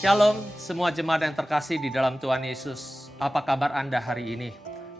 Shalom semua jemaat yang terkasih di dalam Tuhan Yesus. Apa kabar Anda hari ini?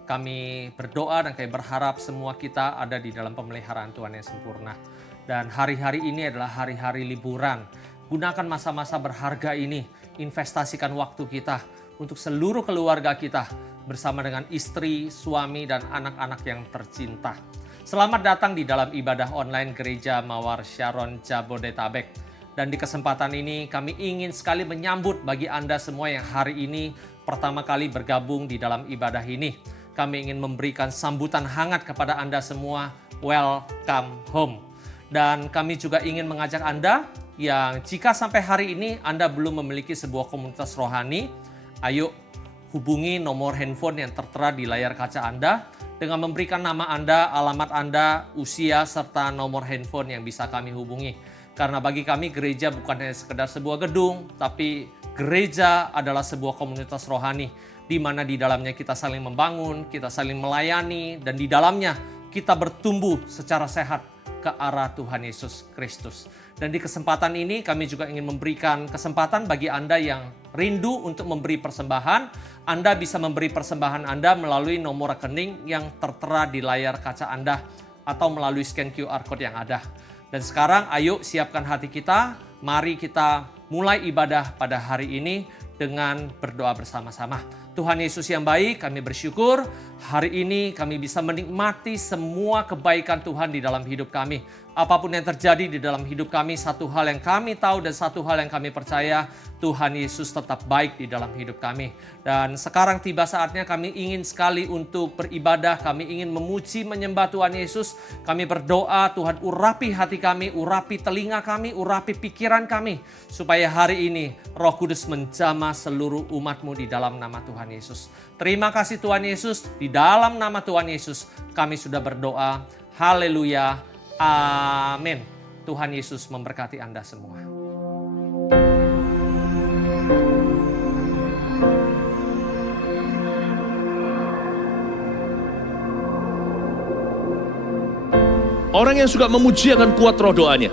Kami berdoa dan kami berharap semua kita ada di dalam pemeliharaan Tuhan yang sempurna. Dan hari-hari ini adalah hari-hari liburan. Gunakan masa-masa berharga ini, investasikan waktu kita untuk seluruh keluarga kita bersama dengan istri, suami, dan anak-anak yang tercinta. Selamat datang di dalam ibadah online Gereja Mawar Sharon Jabodetabek. Dan di kesempatan ini kami ingin sekali menyambut bagi Anda semua yang hari ini pertama kali bergabung di dalam ibadah ini. Kami ingin memberikan sambutan hangat kepada Anda semua, welcome home. Dan kami juga ingin mengajak Anda yang jika sampai hari ini Anda belum memiliki sebuah komunitas rohani, ayo hubungi nomor handphone yang tertera di layar kaca Anda dengan memberikan nama Anda, alamat Anda, usia, serta nomor handphone yang bisa kami hubungi. Karena bagi kami gereja bukan hanya sekedar sebuah gedung, tapi gereja adalah sebuah komunitas rohani di mana di dalamnya kita saling membangun, kita saling melayani, dan di dalamnya kita bertumbuh secara sehat ke arah Tuhan Yesus Kristus. Dan di kesempatan ini kami juga ingin memberikan kesempatan bagi Anda yang rindu untuk memberi persembahan. Anda bisa memberi persembahan Anda melalui nomor rekening yang tertera di layar kaca Anda atau melalui scan QR Code yang ada. Dan sekarang ayo siapkan hati kita, mari kita mulai ibadah pada hari ini dengan berdoa bersama-sama. Tuhan Yesus yang baik, kami bersyukur hari ini kami bisa menikmati semua kebaikan Tuhan di dalam hidup kami. Apapun yang terjadi di dalam hidup kami, satu hal yang kami tahu dan satu hal yang kami percaya, Tuhan Yesus tetap baik di dalam hidup kami. Dan sekarang tiba saatnya kami ingin sekali untuk beribadah, kami ingin memuji, menyembah Tuhan Yesus. Kami berdoa, Tuhan urapi hati kami, urapi telinga kami, urapi pikiran kami. Supaya hari ini Roh Kudus menjamah seluruh umat-Mu di dalam nama Tuhan Yesus. Terima kasih Tuhan Yesus, di dalam nama Tuhan Yesus kami sudah berdoa. Haleluya. Amin. Tuhan Yesus memberkati Anda semua. Orang yang suka memuji akan kuat roh doanya.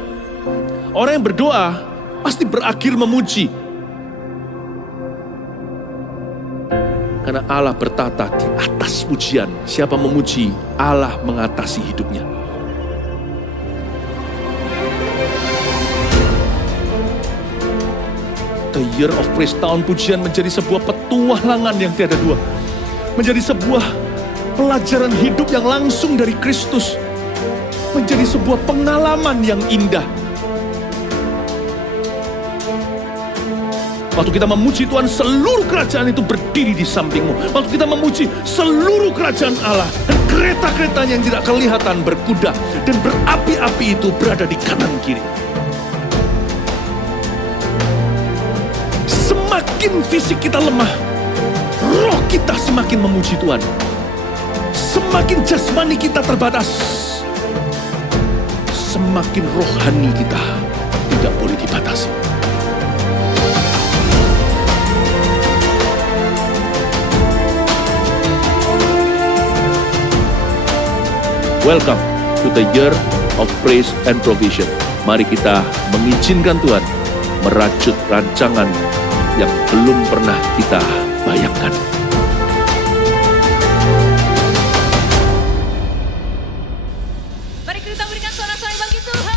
Orang yang berdoa pasti berakhir memuji. Karena Allah bertata di atas pujian. Siapa memuji, Allah mengatasi hidupnya. The Year of Praise, tahun pujian menjadi sebuah petualangan yang tiada dua. Menjadi sebuah pelajaran hidup yang langsung dari Kristus. Menjadi sebuah pengalaman yang indah. Waktu kita memuji Tuhan, seluruh kerajaan itu berdiri di sampingmu. Waktu kita memuji seluruh kerajaan Allah, dan kereta-keretanya yang tidak kelihatan berkuda dan berapi-api itu berada di kanan kiri. Semakin fisik kita lemah, roh kita semakin memuji Tuhan. Semakin jasmani kita terbatas, semakin rohani kita tidak boleh dibatasi. Welcome to the Year of Praise and Provision. Mari kita mengizinkan Tuhan merajut rancangan yang belum pernah kita bayangkan. Mari kita berikan suara-suara bagi Tuhan.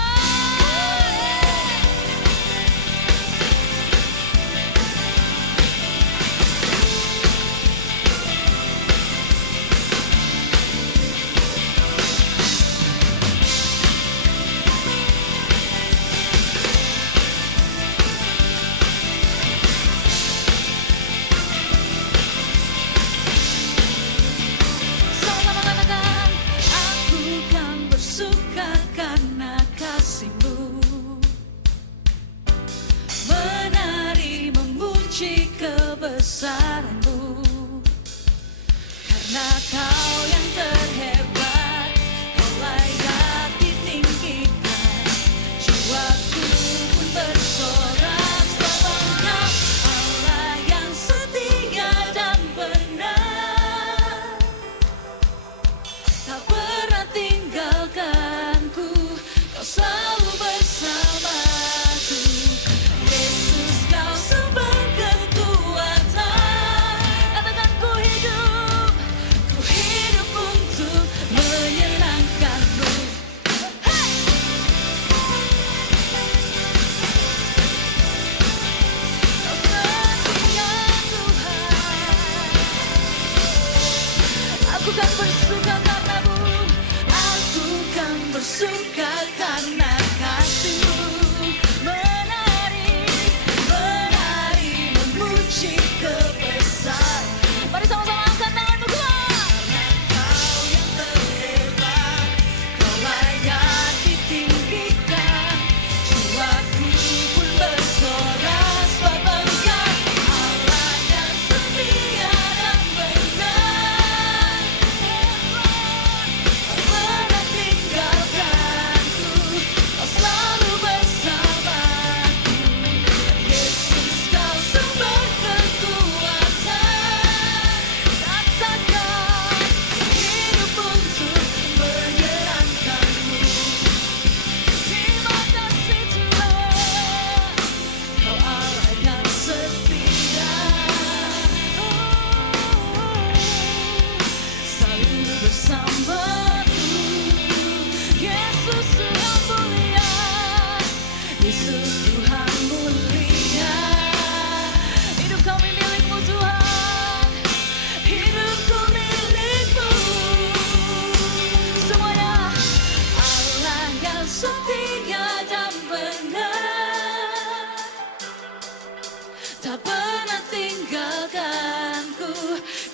tak pernah tinggalkanku,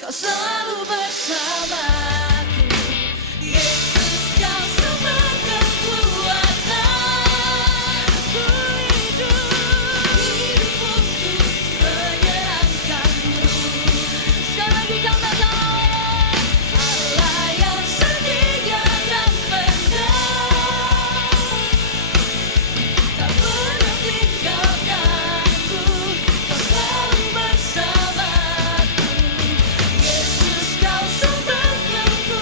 kau selalu bersamaku. Yesus, kau sumber kekuatanku, hidup untuk menyenangkanmu. Sekali lagi kau datang, Allah yang setia dan pendam, tak pernah tinggalkanku, kau selalu bersamaku. Yesus, kau sumber kekuatanku,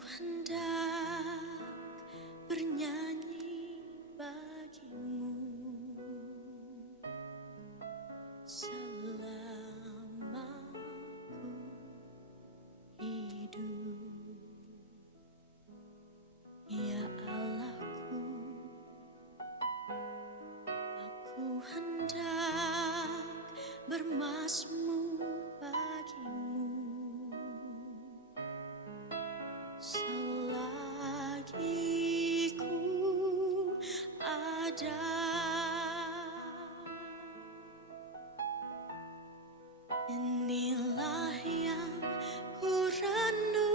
hendak bernyanyi bagimu selama ku hidup. Ya Allahku, aku hendak bermazmur bagimu selagi ku ada. Inilah yang ku renungkan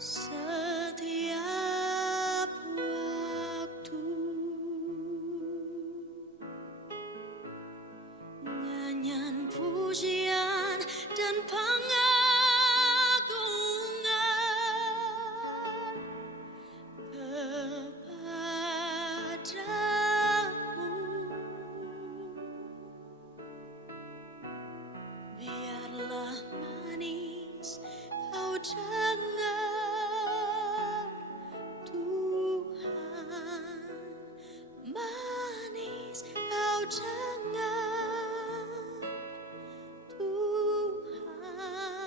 setiap waktu. Nyanyian pujian dan pengagungan kepadamu. Biarlah manis kau dengar Tuhan, manis kau dengar Tuhan.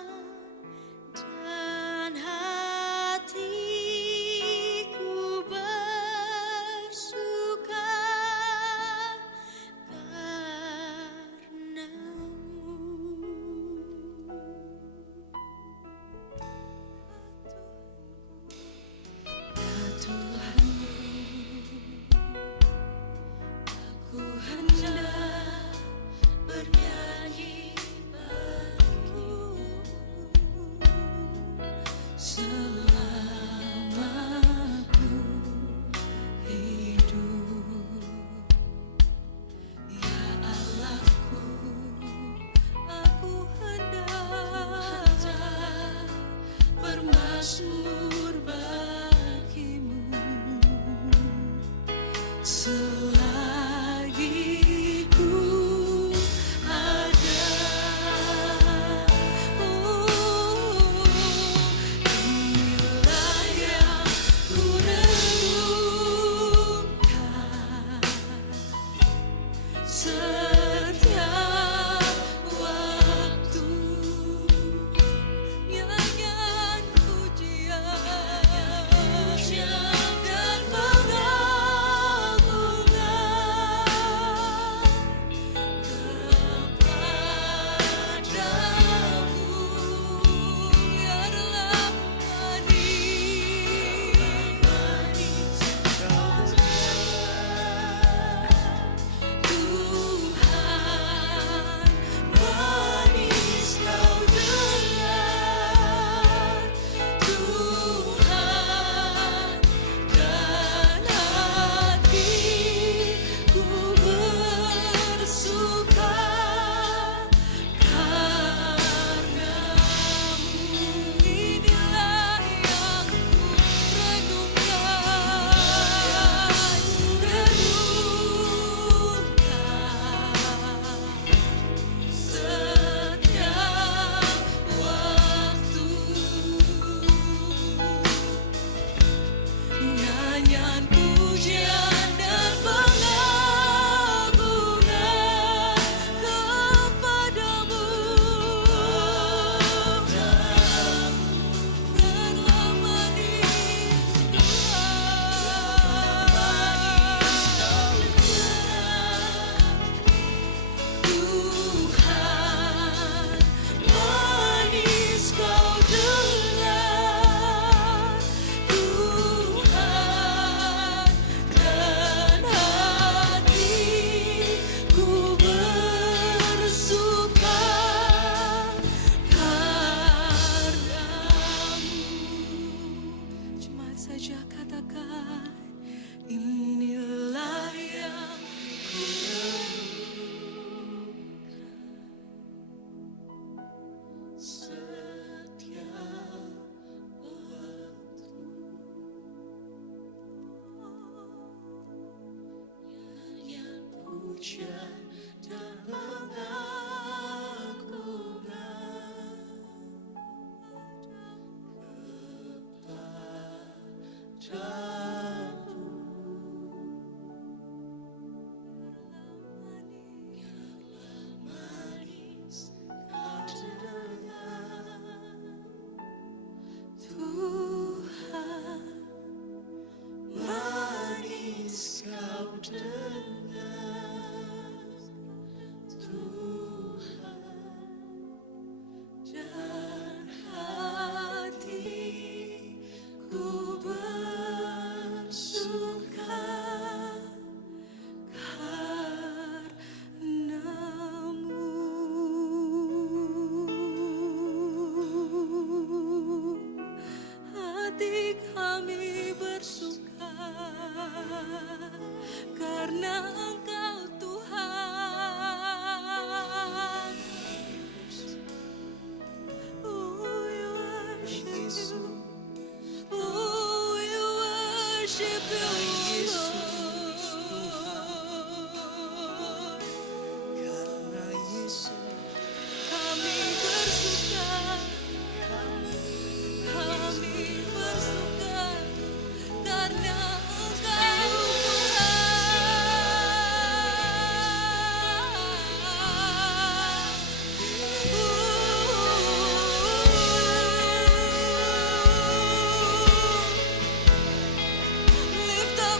Hati kami bersuka karena Engkau Tuhan. Oh, we worship you. Oh, we worship you, Lord. Kami bersuka, kami bersuka karena Engkau Tuhan. Lift up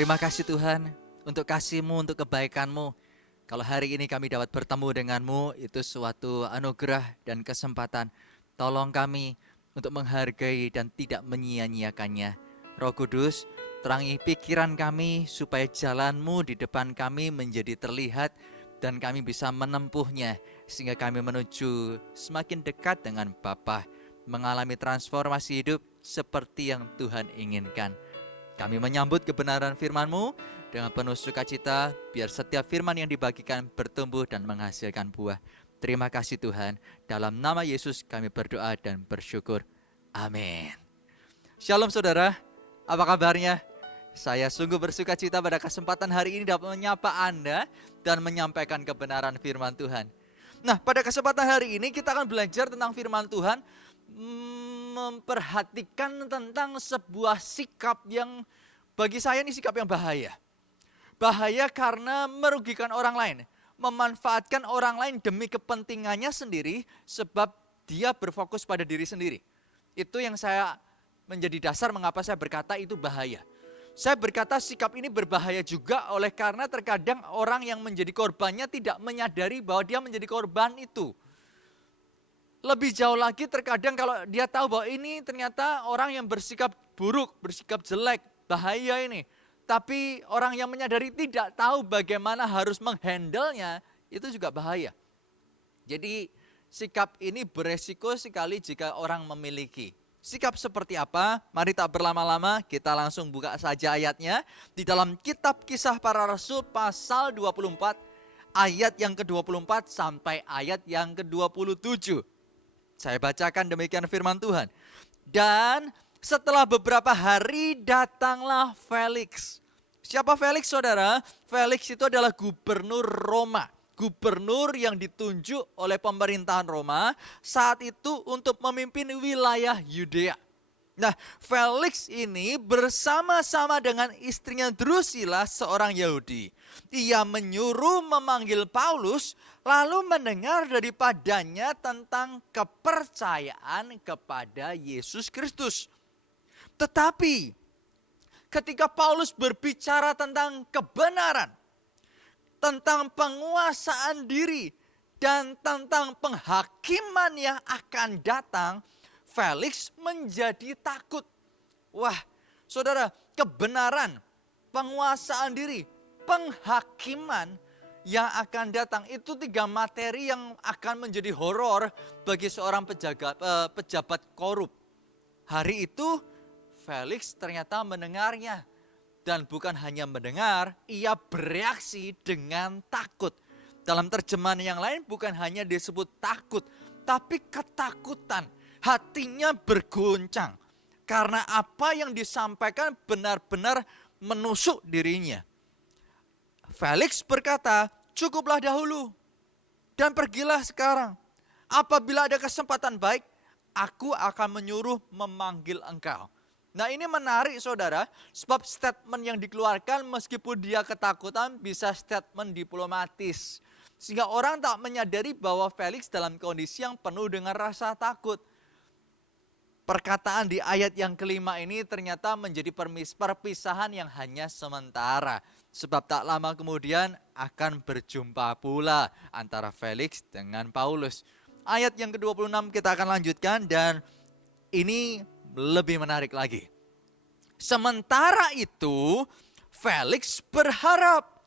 Terima kasih Tuhan untuk kasih-Mu, untuk kebaikan-Mu. Kalau hari ini kami dapat bertemu dengan-Mu, itu suatu anugerah dan kesempatan. Tolong kami untuk menghargai dan tidak menyia-nyiakannya. Roh Kudus, terangi pikiran kami supaya jalan-Mu di depan kami menjadi terlihat dan kami bisa menempuhnya sehingga kami menuju semakin dekat dengan Bapa, mengalami transformasi hidup seperti yang Tuhan inginkan. Kami menyambut kebenaran firman-Mu dengan penuh sukacita, biar setiap firman yang dibagikan bertumbuh dan menghasilkan buah. Terima kasih Tuhan, dalam nama Yesus kami berdoa dan bersyukur. Amin. Shalom saudara, apa kabarnya? Saya sungguh bersukacita pada kesempatan hari ini dapat menyapa Anda dan menyampaikan kebenaran firman Tuhan. Nah, pada kesempatan hari ini kita akan belajar tentang firman Tuhan, memperhatikan tentang sebuah sikap yang bagi saya ini sikap yang bahaya. Bahaya karena merugikan orang lain, memanfaatkan orang lain demi kepentingannya sendiri sebab dia berfokus pada diri sendiri. Itu yang saya menjadi dasar mengapa saya berkata itu bahaya. Saya berkata sikap ini berbahaya juga oleh karena terkadang orang yang menjadi korbannya tidak menyadari bahwa dia menjadi korban itu. Lebih jauh lagi terkadang kalau dia tahu bahwa ini ternyata orang yang bersikap buruk, bersikap jelek, bahaya ini. Tapi orang yang menyadari tidak tahu bagaimana harus menghandle-nya, itu juga bahaya. Jadi sikap ini beresiko sekali jika orang memiliki. Sikap seperti apa? Mari tak berlama-lama, kita langsung buka saja ayatnya. Di dalam kitab Kisah Para Rasul pasal 24, ayat yang ke-24 sampai ayat yang ke-27. Saya bacakan demikian firman Tuhan. Dan setelah beberapa hari datanglah Felix. Siapa Felix saudara? Felix itu adalah gubernur Roma. Gubernur yang ditunjuk oleh pemerintahan Roma saat itu untuk memimpin wilayah Yudea. Nah, Felix ini bersama-sama dengan istrinya Drusilla, seorang Yahudi. Ia menyuruh memanggil Paulus, lalu mendengar daripadanya tentang kepercayaan kepada Yesus Kristus. Tetapi ketika Paulus berbicara tentang kebenaran, tentang penguasaan diri, dan tentang penghakiman yang akan datang, Felix menjadi takut. Wah, saudara, kebenaran, penguasaan diri, penghakiman yang akan datang itu 3 materi yang akan menjadi horor bagi seorang pejabat korup. Hari itu Felix ternyata mendengarnya. Dan bukan hanya mendengar, ia bereaksi dengan takut. Dalam terjemahan yang lain bukan hanya disebut takut, tapi ketakutan. Hatinya berguncang karena apa yang disampaikan benar-benar menusuk dirinya. Felix berkata, cukuplah dahulu dan pergilah sekarang. Apabila ada kesempatan baik, aku akan menyuruh memanggil engkau. Nah, ini menarik saudara, sebab statement yang dikeluarkan meskipun dia ketakutan bisa statement diplomatis. Sehingga orang tak menyadari bahwa Felix dalam kondisi yang penuh dengan rasa takut. Perkataan di ayat yang kelima ini ternyata menjadi perpisahan yang hanya sementara. Sebab tak lama kemudian akan berjumpa pula antara Felix dengan Paulus. Ayat yang ke-26 kita akan lanjutkan dan ini lebih menarik lagi. Sementara itu Felix berharap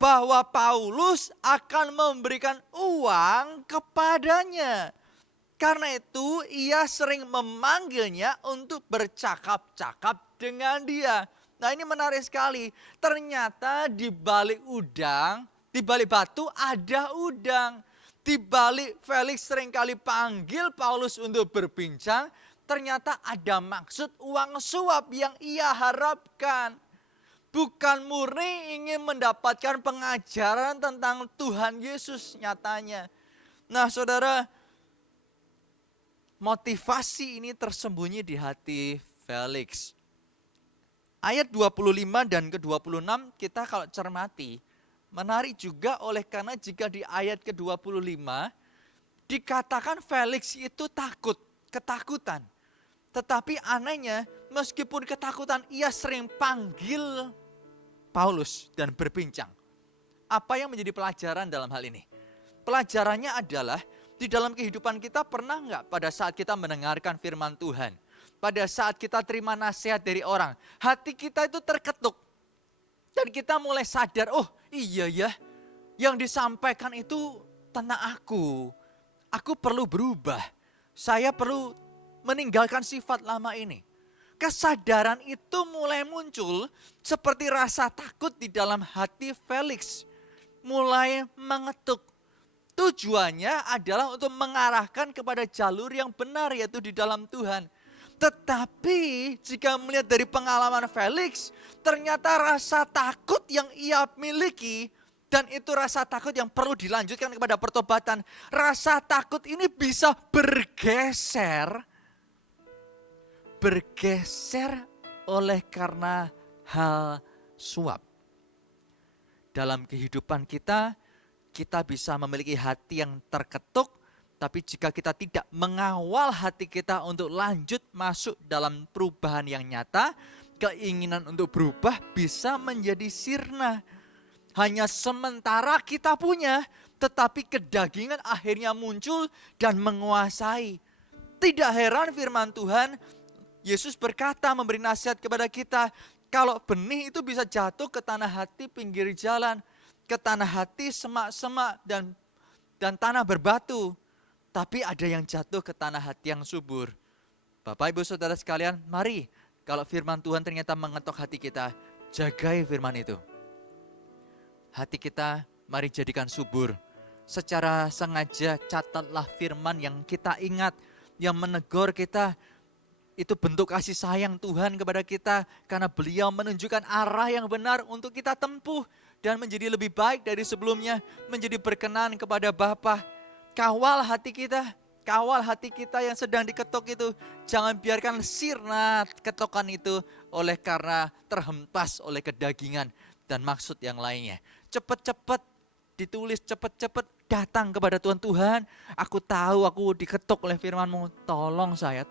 bahwa Paulus akan memberikan uang kepadanya. Karena itu ia sering memanggilnya untuk bercakap-cakap dengan dia. Nah, ini menarik sekali. Ternyata di balik udang, di balik batu ada udang. Di balik Felix seringkali panggil Paulus untuk berbincang, ternyata ada maksud uang suap yang ia harapkan. Bukan murni ingin mendapatkan pengajaran tentang Tuhan Yesus nyatanya. Nah, saudara, motivasi ini tersembunyi di hati Felix. Ayat 25 dan ke-26 kita kalau cermati, menarik juga oleh karena jika di ayat ke-25 dikatakan Felix itu takut, ketakutan. Tetapi anehnya meskipun ketakutan ia sering panggil Paulus dan berbincang. Apa yang menjadi pelajaran dalam hal ini? Pelajarannya adalah di dalam kehidupan kita pernah nggak pada saat kita mendengarkan firman Tuhan, pada saat kita terima nasihat dari orang, hati kita itu terketuk. Dan kita mulai sadar, oh iya ya, yang disampaikan itu tentang aku. Aku perlu berubah, saya perlu meninggalkan sifat lama ini. Kesadaran itu mulai muncul seperti rasa takut di dalam hati Felix. Mulai mengetuk. Tujuannya adalah untuk mengarahkan kepada jalur yang benar, yaitu di dalam Tuhan. Tetapi jika melihat dari pengalaman Felix, ternyata rasa takut yang ia miliki, dan itu rasa takut yang perlu dilanjutkan kepada pertobatan. Rasa takut ini bisa bergeser oleh karena hal suap. Dalam kehidupan kita bisa memiliki hati yang terketuk, tapi jika kita tidak mengawal hati kita untuk lanjut masuk dalam perubahan yang nyata, keinginan untuk berubah bisa menjadi sirna. Hanya sementara kita punya, tetapi kedagingan akhirnya muncul dan menguasai. Tidak heran firman Tuhan, Yesus berkata memberi nasihat kepada kita, kalau benih itu bisa jatuh ke tanah hati pinggir jalan, ke tanah hati semak-semak dan tanah berbatu. Tapi ada yang jatuh ke tanah hati yang subur. Bapak, Ibu, Saudara sekalian, mari kalau firman Tuhan ternyata mengetok hati kita, jagai firman itu. Hati kita mari jadikan subur. Secara sengaja catatlah firman yang kita ingat, yang menegur kita. Itu bentuk kasih sayang Tuhan kepada kita karena beliau menunjukkan arah yang benar untuk kita tempuh dan menjadi lebih baik dari sebelumnya, menjadi berkenan kepada Bapa. Kawal hati kita yang sedang diketuk itu. Jangan biarkan sirna ketokan itu oleh karena terhempas oleh kedagingan dan maksud yang lainnya. Cepat-cepat ditulis, cepat-cepat datang kepada Tuhan. Tuhan, aku tahu aku diketuk oleh firman-Mu. Tolong saya.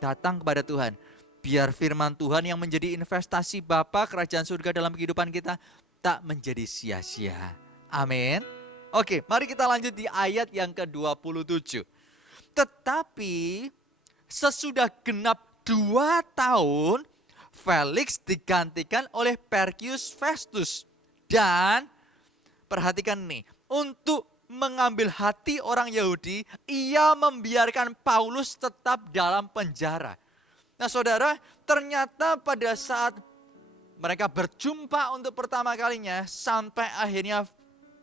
Datang kepada Tuhan. Biar firman Tuhan yang menjadi investasi Bapa kerajaan surga dalam kehidupan kita tak menjadi sia-sia. Amin. Oke, mari kita lanjut di ayat yang ke-27. Tetapi sesudah genap 2 tahun, Felix digantikan oleh Perkius Festus. Dan perhatikan nih, untuk mengambil hati orang Yahudi, ia membiarkan Paulus tetap dalam penjara. Nah saudara, ternyata pada saat mereka berjumpa untuk pertama kalinya, sampai akhirnya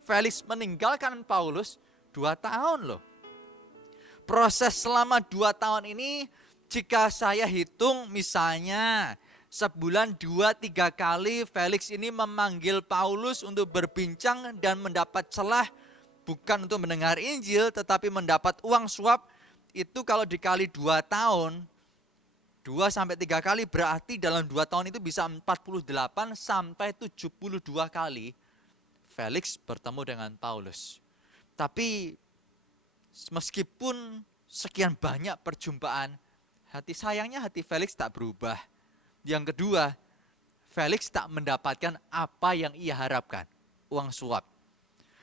Felix meninggalkan Paulus, 2 tahun loh. Proses selama 2 tahun ini, jika saya hitung misalnya, sebulan 2-3 kali Felix ini memanggil Paulus untuk berbincang dan mendapat celah, bukan untuk mendengar Injil tetapi mendapat uang suap. Itu kalau dikali 2 tahun, 2-3 kali berarti dalam 2 tahun itu bisa 48-72 kali Felix bertemu dengan Paulus. Tapi meskipun sekian banyak perjumpaan, hati Felix tak berubah. Yang kedua, Felix tak mendapatkan apa yang ia harapkan, uang suap.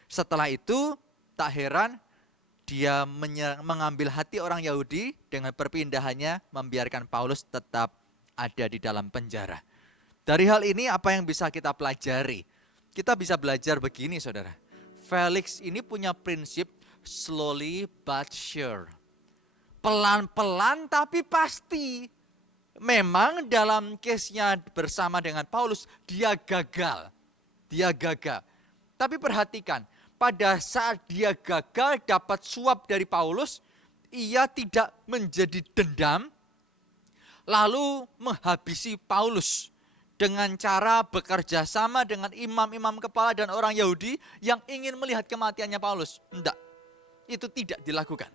Setelah itu, tak heran dia mengambil hati orang Yahudi dengan perpindahannya membiarkan Paulus tetap ada di dalam penjara. Dari hal ini apa yang bisa kita pelajari? Kita bisa belajar begini saudara. Felix ini punya prinsip slowly but sure. Pelan-pelan tapi pasti. Memang dalam case-nya bersama dengan Paulus, dia gagal. Tapi perhatikan, pada saat dia gagal dapat suap dari Paulus, ia tidak menjadi dendam, lalu menghabisi Paulus dengan cara bekerja sama dengan imam-imam kepala dan orang Yahudi yang ingin melihat kematiannya Paulus. Tidak, itu tidak dilakukan.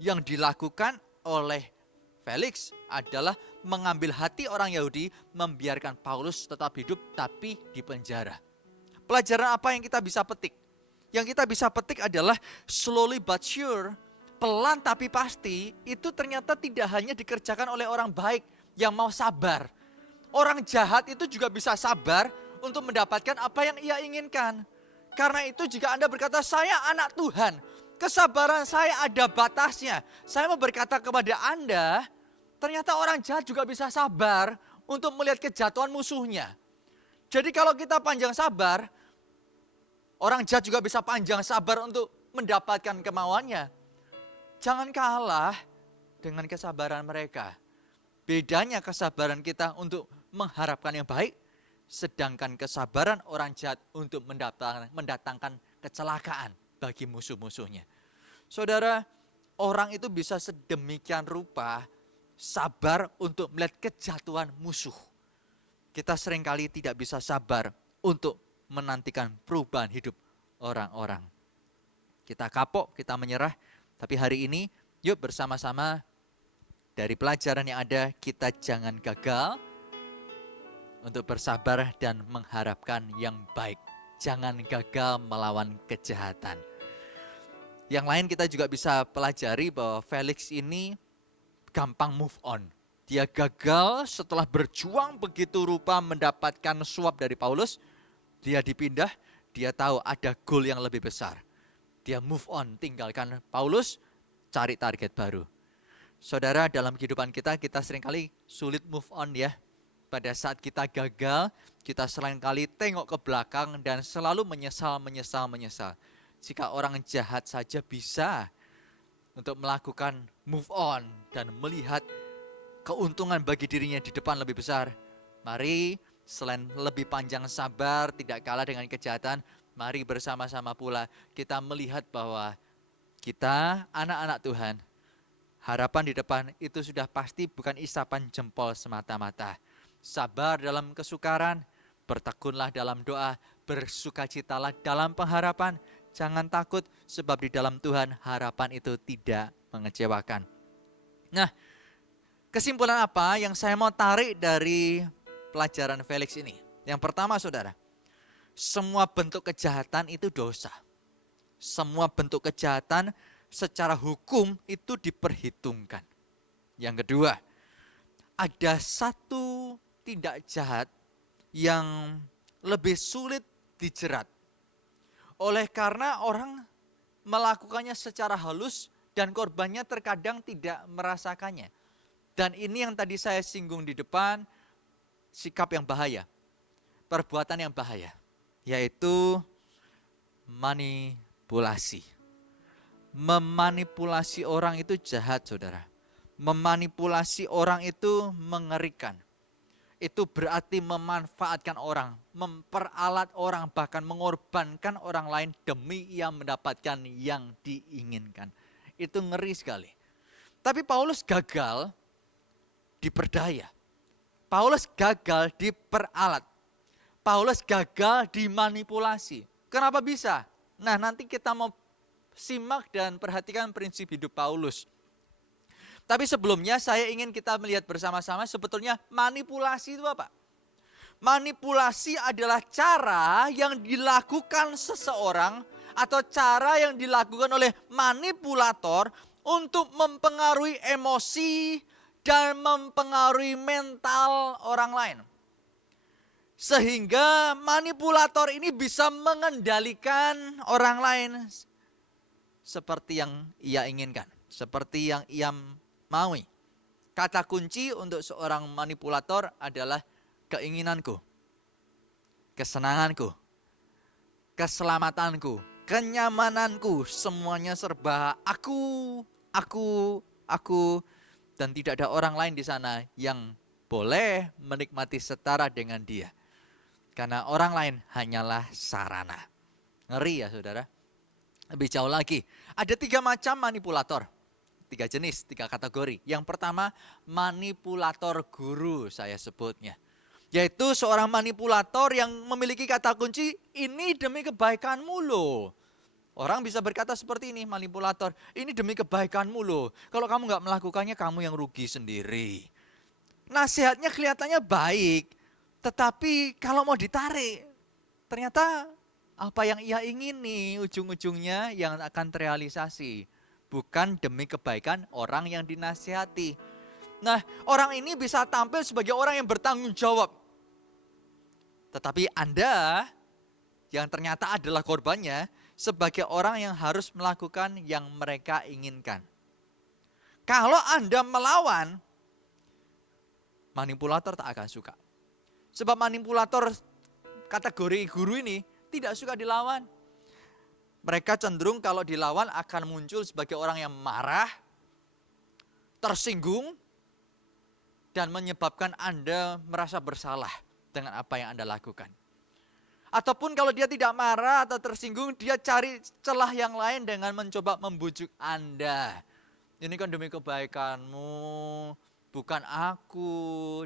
Yang dilakukan oleh Felix adalah mengambil hati orang Yahudi, membiarkan Paulus tetap hidup tapi di penjara. Pelajaran apa yang kita bisa petik? Yang kita bisa petik adalah slowly but sure, pelan tapi pasti, itu ternyata tidak hanya dikerjakan oleh orang baik yang mau sabar. Orang jahat itu juga bisa sabar untuk mendapatkan apa yang ia inginkan. Karena itu jika Anda berkata, saya anak Tuhan, kesabaran saya ada batasnya. Saya mau berkata kepada Anda, ternyata orang jahat juga bisa sabar untuk melihat kejatuhan musuhnya. Jadi kalau kita panjang sabar, orang jahat juga bisa panjang sabar untuk mendapatkan kemauannya. Jangan kalah dengan kesabaran mereka. Bedanya kesabaran kita untuk mengharapkan yang baik, sedangkan kesabaran orang jahat untuk mendatangkan kecelakaan bagi musuh-musuhnya. Saudara, orang itu bisa sedemikian rupa sabar untuk melihat kejatuhan musuh. Kita seringkali tidak bisa sabar untuk menantikan perubahan hidup orang-orang. Kita kapok, kita menyerah, tapi hari ini yuk bersama-sama dari pelajaran yang ada, kita jangan gagal untuk bersabar dan mengharapkan yang baik. Jangan gagal melawan kejahatan. Yang lain kita juga bisa pelajari bahwa Felix ini gampang move on. Dia gagal setelah berjuang begitu rupa mendapatkan suap dari Paulus. Dia dipindah, dia tahu ada goal yang lebih besar. Dia move on, tinggalkan Paulus, cari target baru. Saudara, dalam kehidupan kita seringkali sulit move on ya. Pada saat kita gagal, kita seringkali tengok ke belakang dan selalu menyesal. Jika orang jahat saja bisa untuk melakukan move on dan melihat keuntungan bagi dirinya di depan lebih besar. Mari selain lebih panjang sabar, tidak kalah dengan kejahatan, mari bersama-sama pula kita melihat bahwa kita anak-anak Tuhan, harapan di depan itu sudah pasti bukan isapan jempol semata-mata. Sabar dalam kesukaran, bertekunlah dalam doa, bersukacitalah dalam pengharapan. Jangan takut sebab di dalam Tuhan harapan itu tidak mengecewakan. Nah, kesimpulan apa yang saya mau tarik dari pelajaran Felix ini? Yang pertama saudara, semua bentuk kejahatan itu dosa. Semua bentuk kejahatan secara hukum itu diperhitungkan. Yang kedua, ada satu tindak jahat yang lebih sulit dijerat. Oleh karena orang melakukannya secara halus dan korbannya terkadang tidak merasakannya. Dan ini yang tadi saya singgung di depan, sikap yang bahaya, perbuatan yang bahaya, yaitu manipulasi. Memanipulasi orang itu jahat, saudara. Memanipulasi orang itu mengerikan. Itu berarti memanfaatkan orang, memperalat orang, bahkan mengorbankan orang lain demi ia mendapatkan yang diinginkan. Itu ngeri sekali. Tapi Paulus gagal diperdaya. Paulus gagal diperalat. Paulus gagal dimanipulasi. Kenapa bisa? Nah, nanti kita mau simak dan perhatikan prinsip hidup Paulus. Tapi sebelumnya saya ingin kita melihat bersama-sama sebetulnya manipulasi itu apa? Manipulasi adalah cara yang dilakukan seseorang atau cara yang dilakukan oleh manipulator untuk mempengaruhi emosi dan mempengaruhi mental orang lain. Sehingga manipulator ini bisa mengendalikan orang lain seperti yang ia inginkan, seperti yang ia maui. Kata kunci untuk seorang manipulator adalah keinginanku, kesenanganku, keselamatanku, kenyamananku, semuanya serba aku, dan tidak ada orang lain di sana yang boleh menikmati setara dengan dia. Karena orang lain hanyalah sarana. Ngeri ya saudara. Lebih jauh lagi, ada 3 macam manipulator. 3 jenis, 3 kategori. Yang pertama, manipulator guru saya sebutnya. Yaitu seorang manipulator yang memiliki kata kunci, ini demi kebaikanmu loh. Orang bisa berkata seperti ini, manipulator, ini demi kebaikanmu loh. Kalau kamu gak melakukannya, kamu yang rugi sendiri. Nasihatnya kelihatannya baik, tetapi kalau mau ditarik, ternyata apa yang ia ingini ujung-ujungnya yang akan terrealisasi. Bukan demi kebaikan orang yang dinasihati. Nah, orang ini bisa tampil sebagai orang yang bertanggung jawab. Tetapi Anda yang ternyata adalah korbannya sebagai orang yang harus melakukan yang mereka inginkan. Kalau Anda melawan, manipulator tak akan suka. Sebab manipulator kategori guru ini tidak suka dilawan. Mereka cenderung kalau dilawan akan muncul sebagai orang yang marah, tersinggung, dan menyebabkan Anda merasa bersalah dengan apa yang Anda lakukan. Ataupun kalau dia tidak marah atau tersinggung, dia cari celah yang lain dengan mencoba membujuk Anda. Ini kan demi kebaikanmu, bukan aku,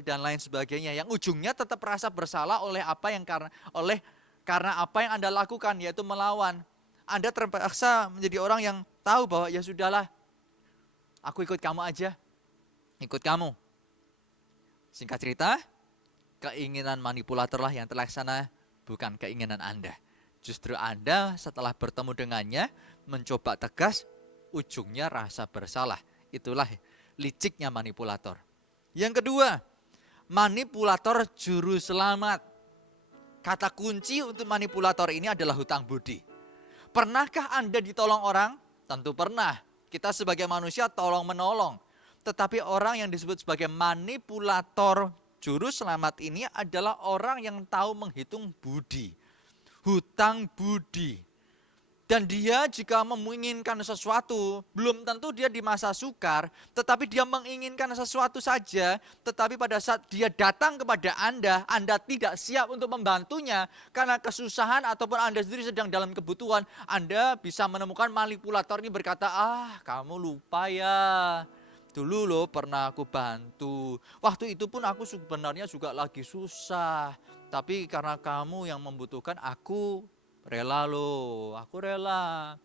dan lain sebagainya. Yang ujungnya tetap rasa bersalah oleh apa yang karena apa yang Anda lakukan, yaitu melawan. Anda terpaksa menjadi orang yang tahu bahwa ya sudahlah, aku ikut kamu aja, ikut kamu. Singkat cerita, keinginan manipulator lah yang terlaksana, bukan keinginan Anda. Justru Anda setelah bertemu dengannya, mencoba tegas, ujungnya rasa bersalah. Itulah liciknya manipulator. Yang kedua, manipulator juru selamat. Kata kunci untuk manipulator ini adalah hutang budi. Pernahkah Anda ditolong orang? Tentu pernah. Kita sebagai manusia tolong menolong. Tetapi orang yang disebut sebagai manipulator juru selamat ini adalah orang yang tahu menghitung budi. Hutang budi. Dan dia jika menginginkan sesuatu, belum tentu dia di masa sukar, tetapi dia menginginkan sesuatu saja, tetapi pada saat dia datang kepada Anda tidak siap untuk membantunya, karena kesusahan ataupun Anda sendiri sedang dalam kebutuhan, Anda bisa menemukan manipulator ini berkata, kamu lupa ya, dulu loh pernah aku bantu, waktu itu pun aku sebenarnya juga lagi susah, tapi karena kamu yang membutuhkan, aku rela loh, aku rela.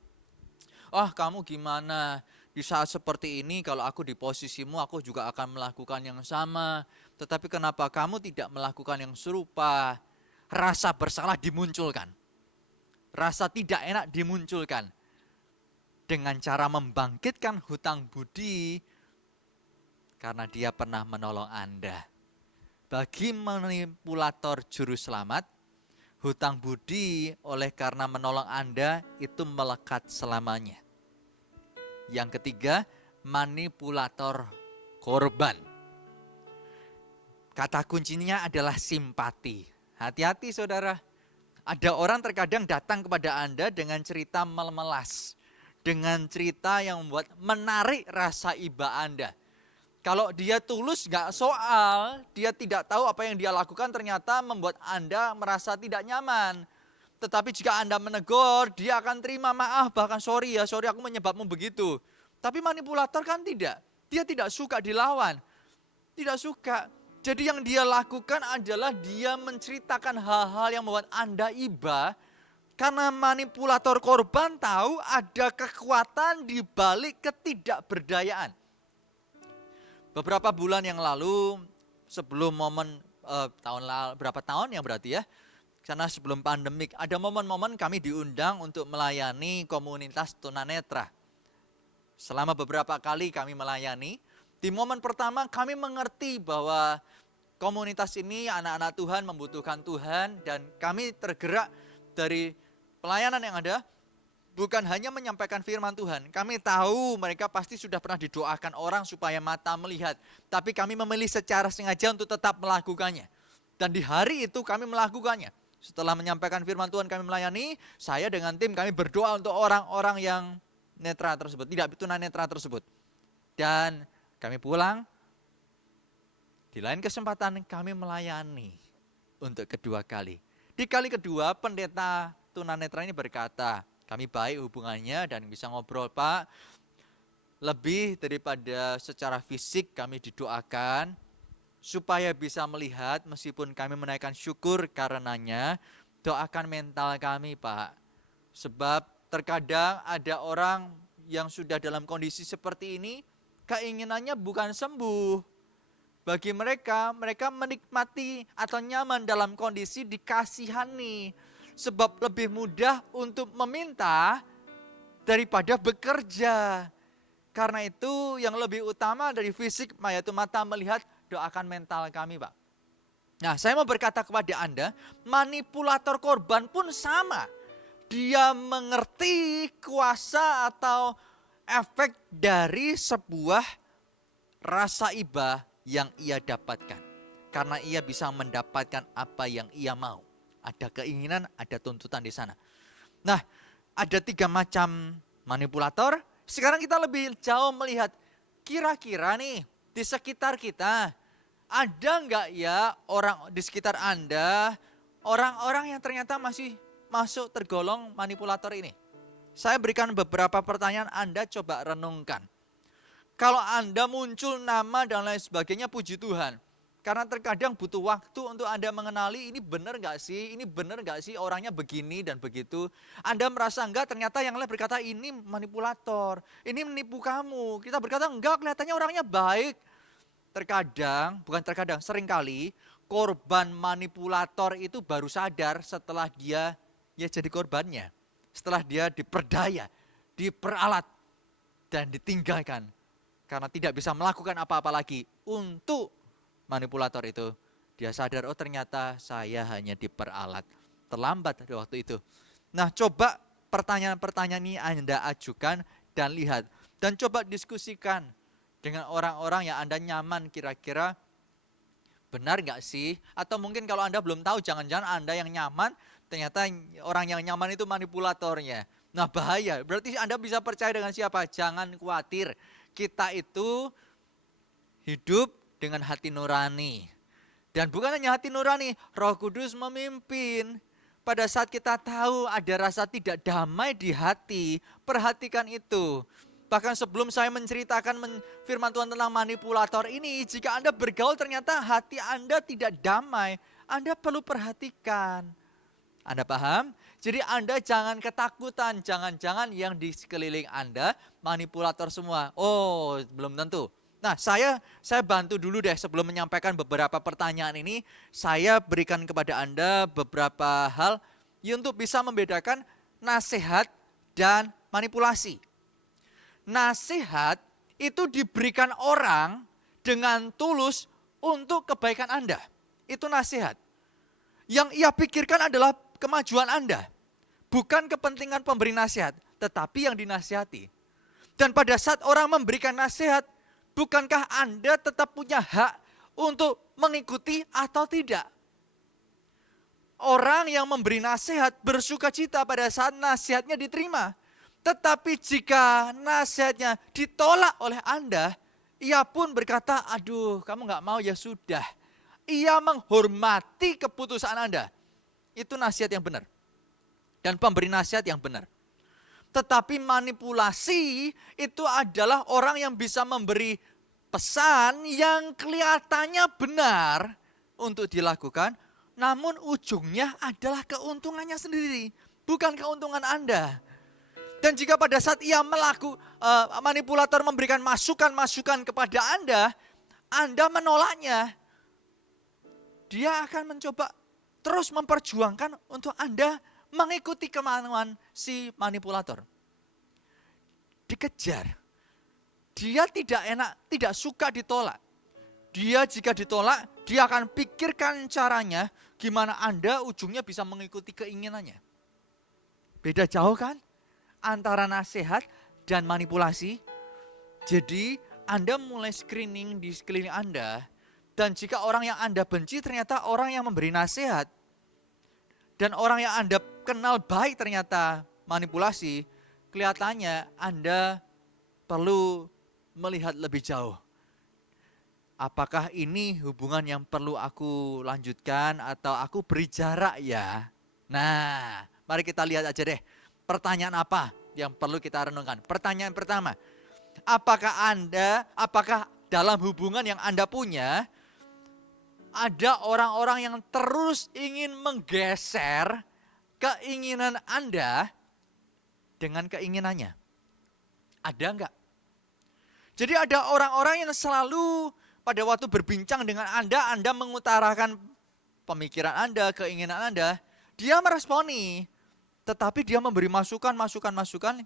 Kamu gimana? Di saat seperti ini kalau aku di posisimu aku juga akan melakukan yang sama. Tetapi kenapa kamu tidak melakukan yang serupa? Rasa bersalah dimunculkan. Rasa tidak enak dimunculkan. Dengan cara membangkitkan hutang budi karena dia pernah menolong Anda. Bagi manipulator juru selamat, hutang budi oleh karena menolong Anda itu melekat selamanya. Yang ketiga, manipulator korban. Kata kuncinya adalah simpati. Hati-hati saudara. Ada orang terkadang datang kepada Anda dengan cerita memelas. Dengan cerita yang membuat menarik rasa iba Anda. Kalau dia tulus gak soal, dia tidak tahu apa yang dia lakukan ternyata membuat Anda merasa tidak nyaman. Tetapi jika Anda menegur, dia akan terima maaf, bahkan sorry aku menyebabmu begitu. Tapi manipulator kan tidak, dia tidak suka dilawan, tidak suka. Jadi yang dia lakukan adalah dia menceritakan hal-hal yang membuat Anda iba. Karena manipulator korban tahu ada kekuatan di balik ketidakberdayaan. Beberapa bulan yang lalu, sebelum momen berapa tahun ya berarti ya, karena sebelum pandemik, ada momen-momen kami diundang untuk melayani komunitas tunanetra. Selama beberapa kali kami melayani, di momen pertama kami mengerti bahwa komunitas ini anak-anak Tuhan membutuhkan Tuhan, dan kami tergerak dari pelayanan yang ada, bukan hanya menyampaikan firman Tuhan. Kami tahu mereka pasti sudah pernah didoakan orang supaya mata melihat. Tapi kami memilih secara sengaja untuk tetap melakukannya. Dan di hari itu kami melakukannya. Setelah menyampaikan firman Tuhan kami melayani, saya dengan tim kami berdoa untuk orang-orang yang netra tersebut, tidak tunanetra tersebut. Dan kami pulang, di lain kesempatan kami melayani untuk kedua kali. Di kali kedua pendeta tunanetra ini berkata, kami baik hubungannya dan bisa ngobrol Pak. Lebih daripada secara fisik kami didoakan supaya bisa melihat meskipun kami menaikkan syukur karenanya, doakan mental kami Pak. Sebab terkadang ada orang yang sudah dalam kondisi seperti ini, keinginannya bukan sembuh. Bagi mereka menikmati atau nyaman dalam kondisi dikasihani. Sebab lebih mudah untuk meminta daripada bekerja. Karena itu yang lebih utama dari fisik, yaitu mata melihat, doakan mental kami, Pak. Nah, saya mau berkata kepada Anda, manipulator korban pun sama. Dia mengerti kuasa atau efek dari sebuah rasa iba yang ia dapatkan. Karena ia bisa mendapatkan apa yang ia mau. Ada keinginan, ada tuntutan di sana. Nah, ada 3 macam manipulator. Sekarang kita lebih jauh melihat, kira-kira nih di sekitar kita, ada nggak ya orang di sekitar Anda, orang-orang yang ternyata masih masuk tergolong manipulator ini? Saya berikan beberapa pertanyaan, Anda coba renungkan. Kalau Anda muncul nama dan lain sebagainya, puji Tuhan. Karena terkadang butuh waktu untuk Anda mengenali, ini benar nggak sih, ini benar nggak sih orangnya begini dan begitu. Anda merasa enggak, ternyata yang lain berkata ini manipulator, ini menipu kamu. Kita berkata enggak, kelihatannya orangnya baik. Seringkali korban manipulator itu baru sadar setelah dia jadi korbannya. Setelah dia diperdaya, diperalat, dan ditinggalkan. Karena tidak bisa melakukan apa-apa lagi untuk manipulator itu. Dia sadar, oh ternyata saya hanya diperalat. Terlambat dari waktu itu. Nah, coba pertanyaan-pertanyaan ini Anda ajukan dan lihat. Dan coba diskusikan dengan orang-orang yang Anda nyaman, kira-kira benar nggak sih? Atau mungkin kalau Anda belum tahu, jangan-jangan Anda yang nyaman, ternyata orang yang nyaman itu manipulatornya. Nah, bahaya. Berarti Anda bisa percaya dengan siapa? Jangan khawatir. Kita itu hidup dengan hati nurani. Dan bukan hanya hati nurani, Roh Kudus memimpin. Pada saat kita tahu ada rasa tidak damai di hati, perhatikan itu. Bahkan sebelum saya menceritakan firman Tuhan tentang manipulator ini, jika Anda bergaul ternyata hati Anda tidak damai, Anda perlu perhatikan. Anda paham? Jadi Anda jangan ketakutan, jangan-jangan yang di sekeliling Anda manipulator semua. Oh, belum tentu. Nah, saya bantu dulu deh sebelum menyampaikan beberapa pertanyaan ini, saya berikan kepada Anda beberapa hal untuk bisa membedakan nasihat dan manipulasi. Nasihat itu diberikan orang dengan tulus untuk kebaikan Anda. Itu nasihat. Yang ia pikirkan adalah kemajuan Anda. Bukan kepentingan pemberi nasihat, tetapi yang dinasihati. Dan pada saat orang memberikan nasihat, bukankah Anda tetap punya hak untuk mengikuti atau tidak? Orang yang memberi nasihat bersuka cita pada saat nasihatnya diterima. Tetapi jika nasihatnya ditolak oleh Anda, ia pun berkata, aduh kamu gak mau ya sudah. Ia menghormati keputusan Anda. Itu nasihat yang benar. Dan pemberi nasihat yang benar. Tetapi manipulasi itu adalah orang yang bisa memberi pesan yang kelihatannya benar untuk dilakukan, namun ujungnya adalah keuntungannya sendiri, bukan keuntungan Anda. Dan jika pada saat ia manipulator memberikan masukan-masukan kepada Anda menolaknya, dia akan mencoba terus memperjuangkan untuk Anda mengikuti kemauan si manipulator. Dikejar. Dia tidak suka ditolak. Dia jika ditolak, dia akan pikirkan caranya gimana Anda ujungnya bisa mengikuti keinginannya. Beda jauh kan? Antara nasihat dan manipulasi. Jadi Anda mulai screening di sekeliling Anda. Dan jika orang yang Anda benci ternyata orang yang memberi nasihat. Dan orang yang Anda kenal baik ternyata manipulasi. Kelihatannya Anda perlu melihat lebih jauh. Apakah ini hubungan yang perlu aku lanjutkan atau aku beri jarak ya? Nah, mari kita lihat aja deh. Pertanyaan apa yang perlu kita renungkan? Pertanyaan pertama, apakah dalam hubungan yang Anda punya, ada orang-orang yang terus ingin menggeser keinginan Anda dengan keinginannya? Ada enggak? Jadi ada orang-orang yang selalu pada waktu berbincang dengan Anda mengutarakan pemikiran Anda, keinginan Anda, dia meresponi. Tetapi dia memberi masukan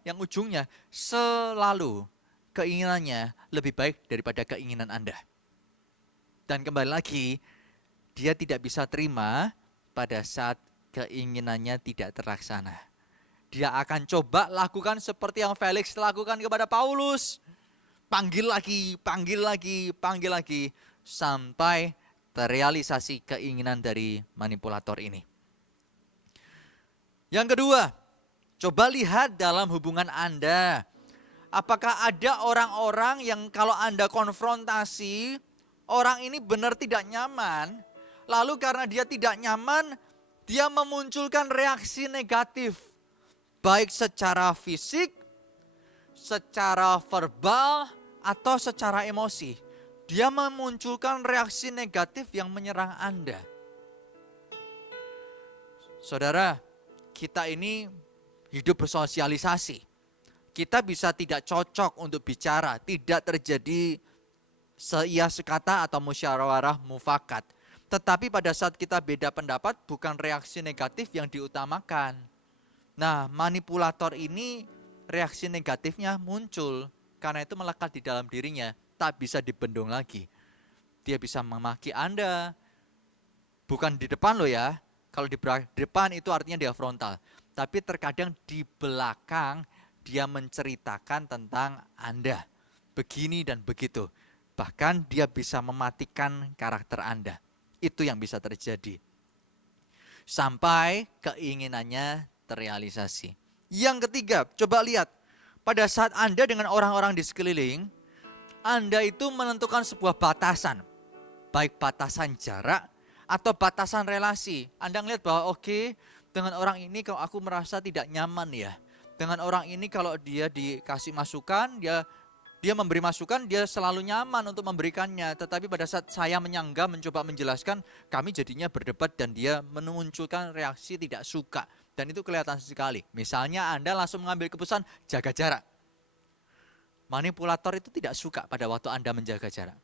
yang ujungnya selalu keinginannya lebih baik daripada keinginan Anda. Dan kembali lagi, dia tidak bisa terima pada saat keinginannya tidak terlaksana. Dia akan coba lakukan seperti yang Felix lakukan kepada Paulus. Panggil lagi, panggil lagi, panggil lagi, sampai terrealisasi keinginan dari manipulator ini. Yang kedua, coba lihat dalam hubungan Anda. Apakah ada orang-orang yang kalau Anda konfrontasi, orang ini benar tidak nyaman, lalu karena dia tidak nyaman, dia memunculkan reaksi negatif. Baik secara fisik, secara verbal, atau secara emosi. Dia memunculkan reaksi negatif yang menyerang Anda. Saudara, kita ini hidup bersosialisasi. Kita bisa tidak cocok untuk bicara, tidak terjadi seia sekata atau musyawarah mufakat. Tetapi pada saat kita beda pendapat, bukan reaksi negatif yang diutamakan. Nah, manipulator ini reaksi negatifnya muncul karena itu melekat di dalam dirinya, tak bisa dibendung lagi. Dia bisa memaki Anda, bukan di depan lo ya. Kalau di depan itu artinya dia frontal. Tapi terkadang di belakang dia menceritakan tentang Anda. Begini dan begitu. Bahkan dia bisa mematikan karakter Anda. Itu yang bisa terjadi. Sampai keinginannya terrealisasi. Yang ketiga, coba lihat. Pada saat Anda dengan orang-orang di sekeliling, Anda itu menentukan sebuah batasan. Baik batasan jarak atau batasan relasi. Anda melihat bahwa oke, dengan orang ini kalau aku merasa tidak nyaman ya. Dengan orang ini kalau dia dikasih masukan, dia memberi masukan, dia selalu nyaman untuk memberikannya. Tetapi pada saat saya menyanggah, mencoba menjelaskan, kami jadinya berdebat dan dia memunculkan reaksi tidak suka. Dan itu kelihatan sekali. Misalnya Anda langsung mengambil keputusan jaga jarak. Manipulator itu tidak suka pada waktu Anda menjaga jarak.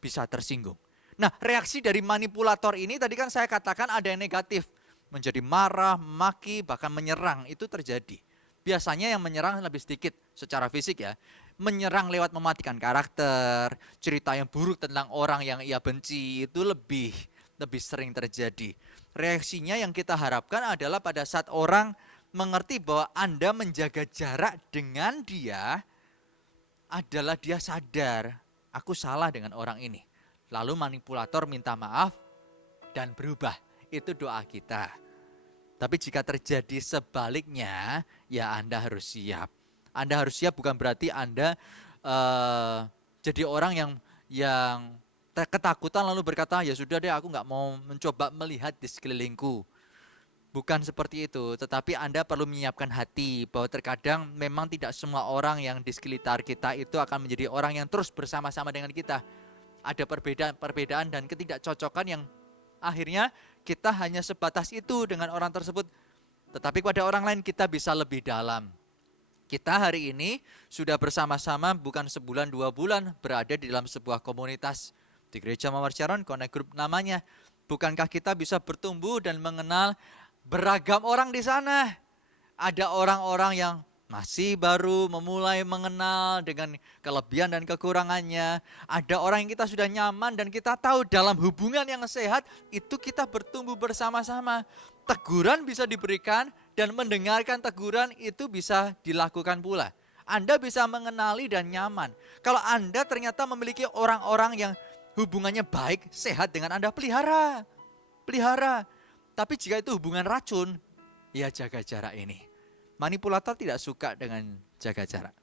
Bisa tersinggung. Nah, reaksi dari manipulator ini tadi kan saya katakan ada yang negatif. Menjadi marah, maki, bahkan menyerang. Itu terjadi. Biasanya yang menyerang lebih sedikit secara fisik ya. Menyerang lewat mematikan karakter, cerita yang buruk tentang orang yang ia benci, itu lebih sering terjadi. Reaksinya yang kita harapkan adalah pada saat orang mengerti bahwa Anda menjaga jarak dengan dia, adalah dia sadar, aku salah dengan orang ini. Lalu manipulator minta maaf dan berubah. Itu doa kita. Tapi jika terjadi sebaliknya, ya Anda harus siap. Anda harus siap bukan berarti Anda jadi orang yang ketakutan lalu berkata, ya sudah deh aku nggak mau mencoba melihat di sekelilingku. Bukan seperti itu, tetapi Anda perlu menyiapkan hati bahwa terkadang memang tidak semua orang yang di sekitar kita itu akan menjadi orang yang terus bersama-sama dengan kita. Ada perbedaan dan ketidakcocokan yang akhirnya kita hanya sebatas itu dengan orang tersebut. Tetapi pada orang lain kita bisa lebih dalam. Kita hari ini sudah bersama-sama bukan sebulan 2 bulan berada di dalam sebuah komunitas. Di Gereja Mawar Sharon, Connect Group namanya. Bukankah kita bisa bertumbuh dan mengenal beragam orang di sana? Ada orang-orang yang masih baru memulai mengenal dengan kelebihan dan kekurangannya. Ada orang yang kita sudah nyaman dan kita tahu dalam hubungan yang sehat itu kita bertumbuh bersama-sama. Teguran bisa diberikan dan mendengarkan teguran itu bisa dilakukan pula. Anda bisa mengenali dan nyaman. Kalau Anda ternyata memiliki orang-orang yang hubungannya baik, sehat dengan Anda, pelihara. Tapi jika itu hubungan racun, ya jaga jarak ini. Manipulator tidak suka dengan jaga jarak.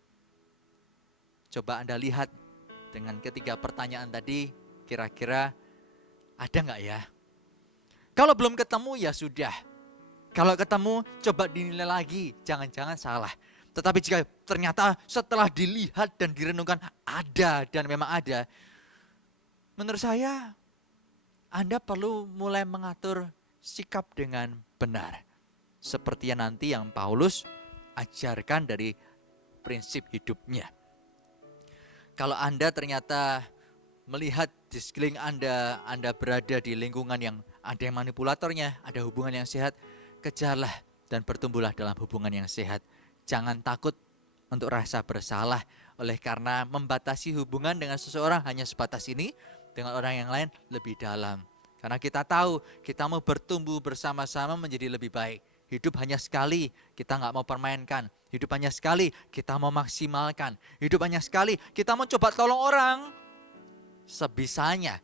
Coba Anda lihat dengan ketiga pertanyaan tadi, kira-kira ada nggak ya? Kalau belum ketemu ya sudah. Kalau ketemu coba dinilai lagi, jangan-jangan salah. Tetapi jika ternyata setelah dilihat dan direnungkan ada dan memang ada, menurut saya Anda perlu mulai mengatur sikap dengan benar. Seperti yang nanti yang Paulus ajarkan dari prinsip hidupnya. Kalau Anda ternyata melihat di sekeliling Anda berada di lingkungan yang ada yang manipulatornya, ada hubungan yang sehat, kejarlah dan bertumbuhlah dalam hubungan yang sehat. Jangan takut untuk rasa bersalah, Oleh karena membatasi hubungan dengan seseorang hanya sebatas ini, dengan orang yang lain lebih dalam. Karena kita tahu kita mau bertumbuh bersama-sama menjadi lebih baik. Hidup hanya sekali, kita nggak mau permainkan. Hidup hanya sekali, kita mau maksimalkan. Hidup hanya sekali, kita mau coba tolong orang sebisanya.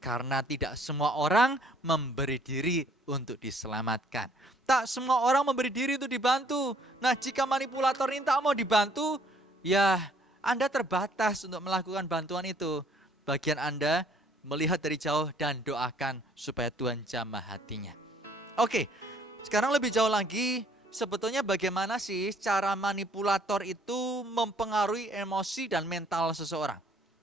Karena tidak semua orang memberi diri untuk diselamatkan. Tak semua orang memberi diri untuk dibantu. Nah, jika manipulator ini tak mau dibantu, ya Anda terbatas untuk melakukan bantuan itu. Bagian Anda melihat dari jauh dan doakan supaya Tuhan jamah hatinya. Oke, sekarang lebih jauh lagi, sebetulnya bagaimana sih cara manipulator itu mempengaruhi emosi dan mental seseorang?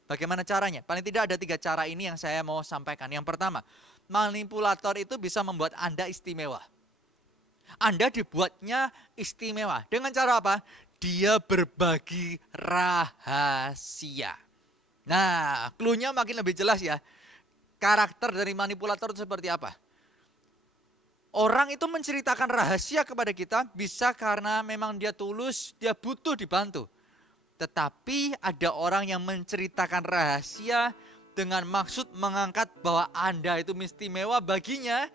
Bagaimana caranya? Paling tidak ada 3 cara ini yang saya mau sampaikan. Yang pertama, manipulator itu bisa membuat Anda istimewa. Anda dibuatnya istimewa. Dengan cara apa? Dia berbagi rahasia. Nah, clue-nya makin lebih jelas ya. Karakter dari manipulator itu seperti apa? Orang itu menceritakan rahasia kepada kita bisa karena memang dia tulus, dia butuh dibantu. Tetapi ada orang yang menceritakan rahasia dengan maksud mengangkat bahwa Anda itu istimewa baginya.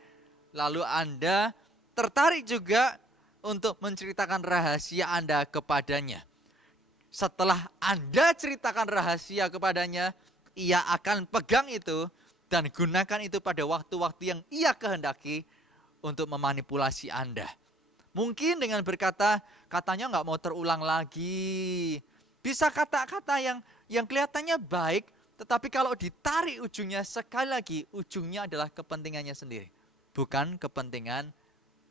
Lalu Anda tertarik juga untuk menceritakan rahasia Anda kepadanya. Setelah Anda ceritakan rahasia kepadanya, ia akan pegang itu dan gunakan itu pada waktu-waktu yang ia kehendaki untuk memanipulasi Anda. Mungkin dengan berkata, katanya nggak mau terulang lagi. Bisa kata-kata yang kelihatannya baik, tetapi kalau ditarik ujungnya sekali lagi, ujungnya adalah kepentingannya sendiri. Bukan kepentingan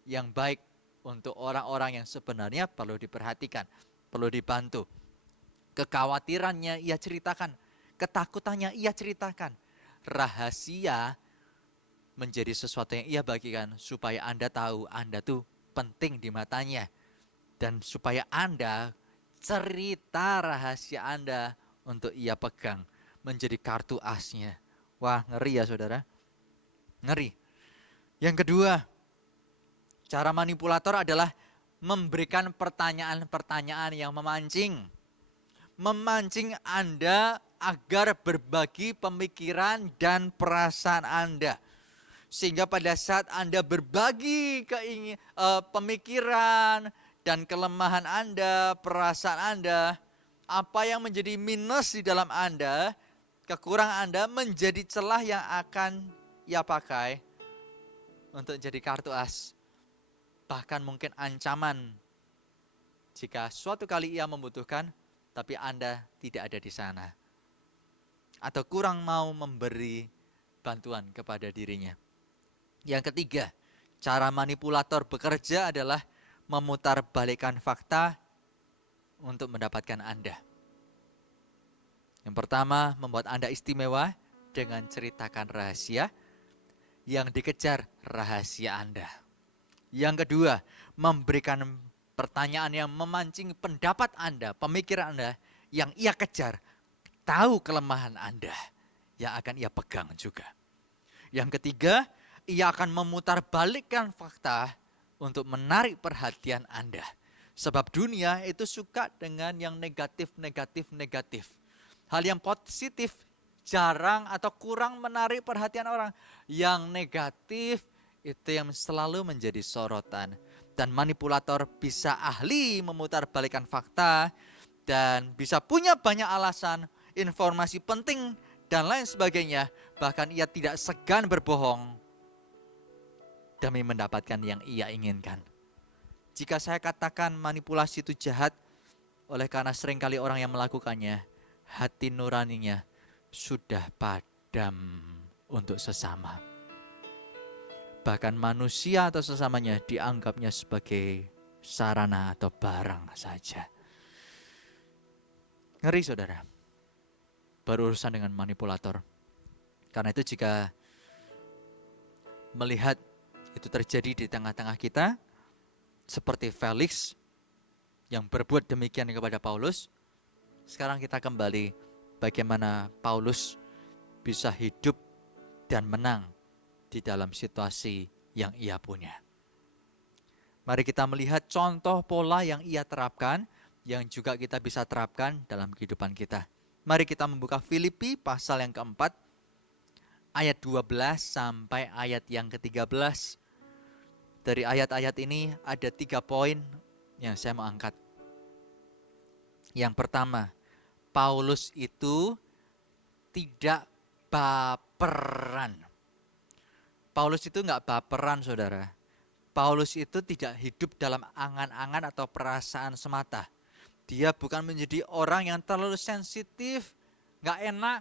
yang baik untuk orang-orang yang sebenarnya perlu diperhatikan, perlu dibantu. Kekhawatirannya ia ceritakan, ketakutannya ia ceritakan. Rahasia menjadi sesuatu yang ia bagikan supaya Anda tahu Anda tuh penting di matanya. Dan supaya Anda cerita rahasia Anda untuk ia pegang menjadi kartu asnya. Wah, ngeri ya saudara. Ngeri. Yang kedua, cara manipulator adalah memberikan pertanyaan-pertanyaan yang memancing. Memancing Anda agar berbagi pemikiran dan perasaan Anda. Sehingga pada saat Anda berbagi pemikiran dan kelemahan Anda, perasaan Anda, apa yang menjadi minus di dalam Anda, kekurangan Anda menjadi celah yang akan ia pakai untuk jadi kartu as. Bahkan mungkin ancaman jika suatu kali ia membutuhkan, tapi Anda tidak ada di sana. Atau kurang mau memberi bantuan kepada dirinya. Yang ketiga, cara manipulator bekerja adalah memutarbalikkan fakta untuk mendapatkan Anda. Yang pertama, membuat Anda istimewa dengan ceritakan rahasia. Yang dikejar rahasia Anda. Yang kedua, memberikan pertanyaan yang memancing pendapat Anda, pemikiran Anda, yang ia kejar, tahu kelemahan Anda, yang akan ia pegang juga. Yang ketiga, ia akan memutarbalikkan fakta untuk menarik perhatian Anda. Sebab dunia itu suka dengan yang negatif. Hal yang positif jarang atau kurang menarik perhatian orang. Yang negatif itu yang selalu menjadi sorotan. Dan manipulator bisa ahli memutarbalikkan fakta dan bisa punya banyak alasan, informasi penting dan lain sebagainya. Bahkan ia tidak segan berbohong demi mendapatkan yang ia inginkan. Jika saya katakan manipulasi itu jahat, oleh karena seringkali orang yang melakukannya, hati nuraninya sudah padam untuk sesama. Bahkan manusia atau sesamanya dianggapnya sebagai sarana atau barang saja. Ngeri saudara, berurusan dengan manipulator. Karena itu jika melihat itu terjadi di tengah-tengah kita, seperti Felix yang berbuat demikian kepada Paulus, sekarang kita kembali bagaimana Paulus bisa hidup dan menang di dalam situasi yang ia punya. Mari kita melihat contoh pola yang ia terapkan yang juga kita bisa terapkan dalam kehidupan kita. Mari kita membuka Filipi pasal yang keempat, ayat 12 sampai ayat yang ke-13. Dari ayat-ayat ini ada 3 poin yang saya mau angkat. Yang pertama, Paulus itu tidak baperan. Paulus itu nggak baperan, saudara. Paulus itu tidak hidup dalam angan-angan atau perasaan semata. Dia bukan menjadi orang yang terlalu sensitif, nggak enak,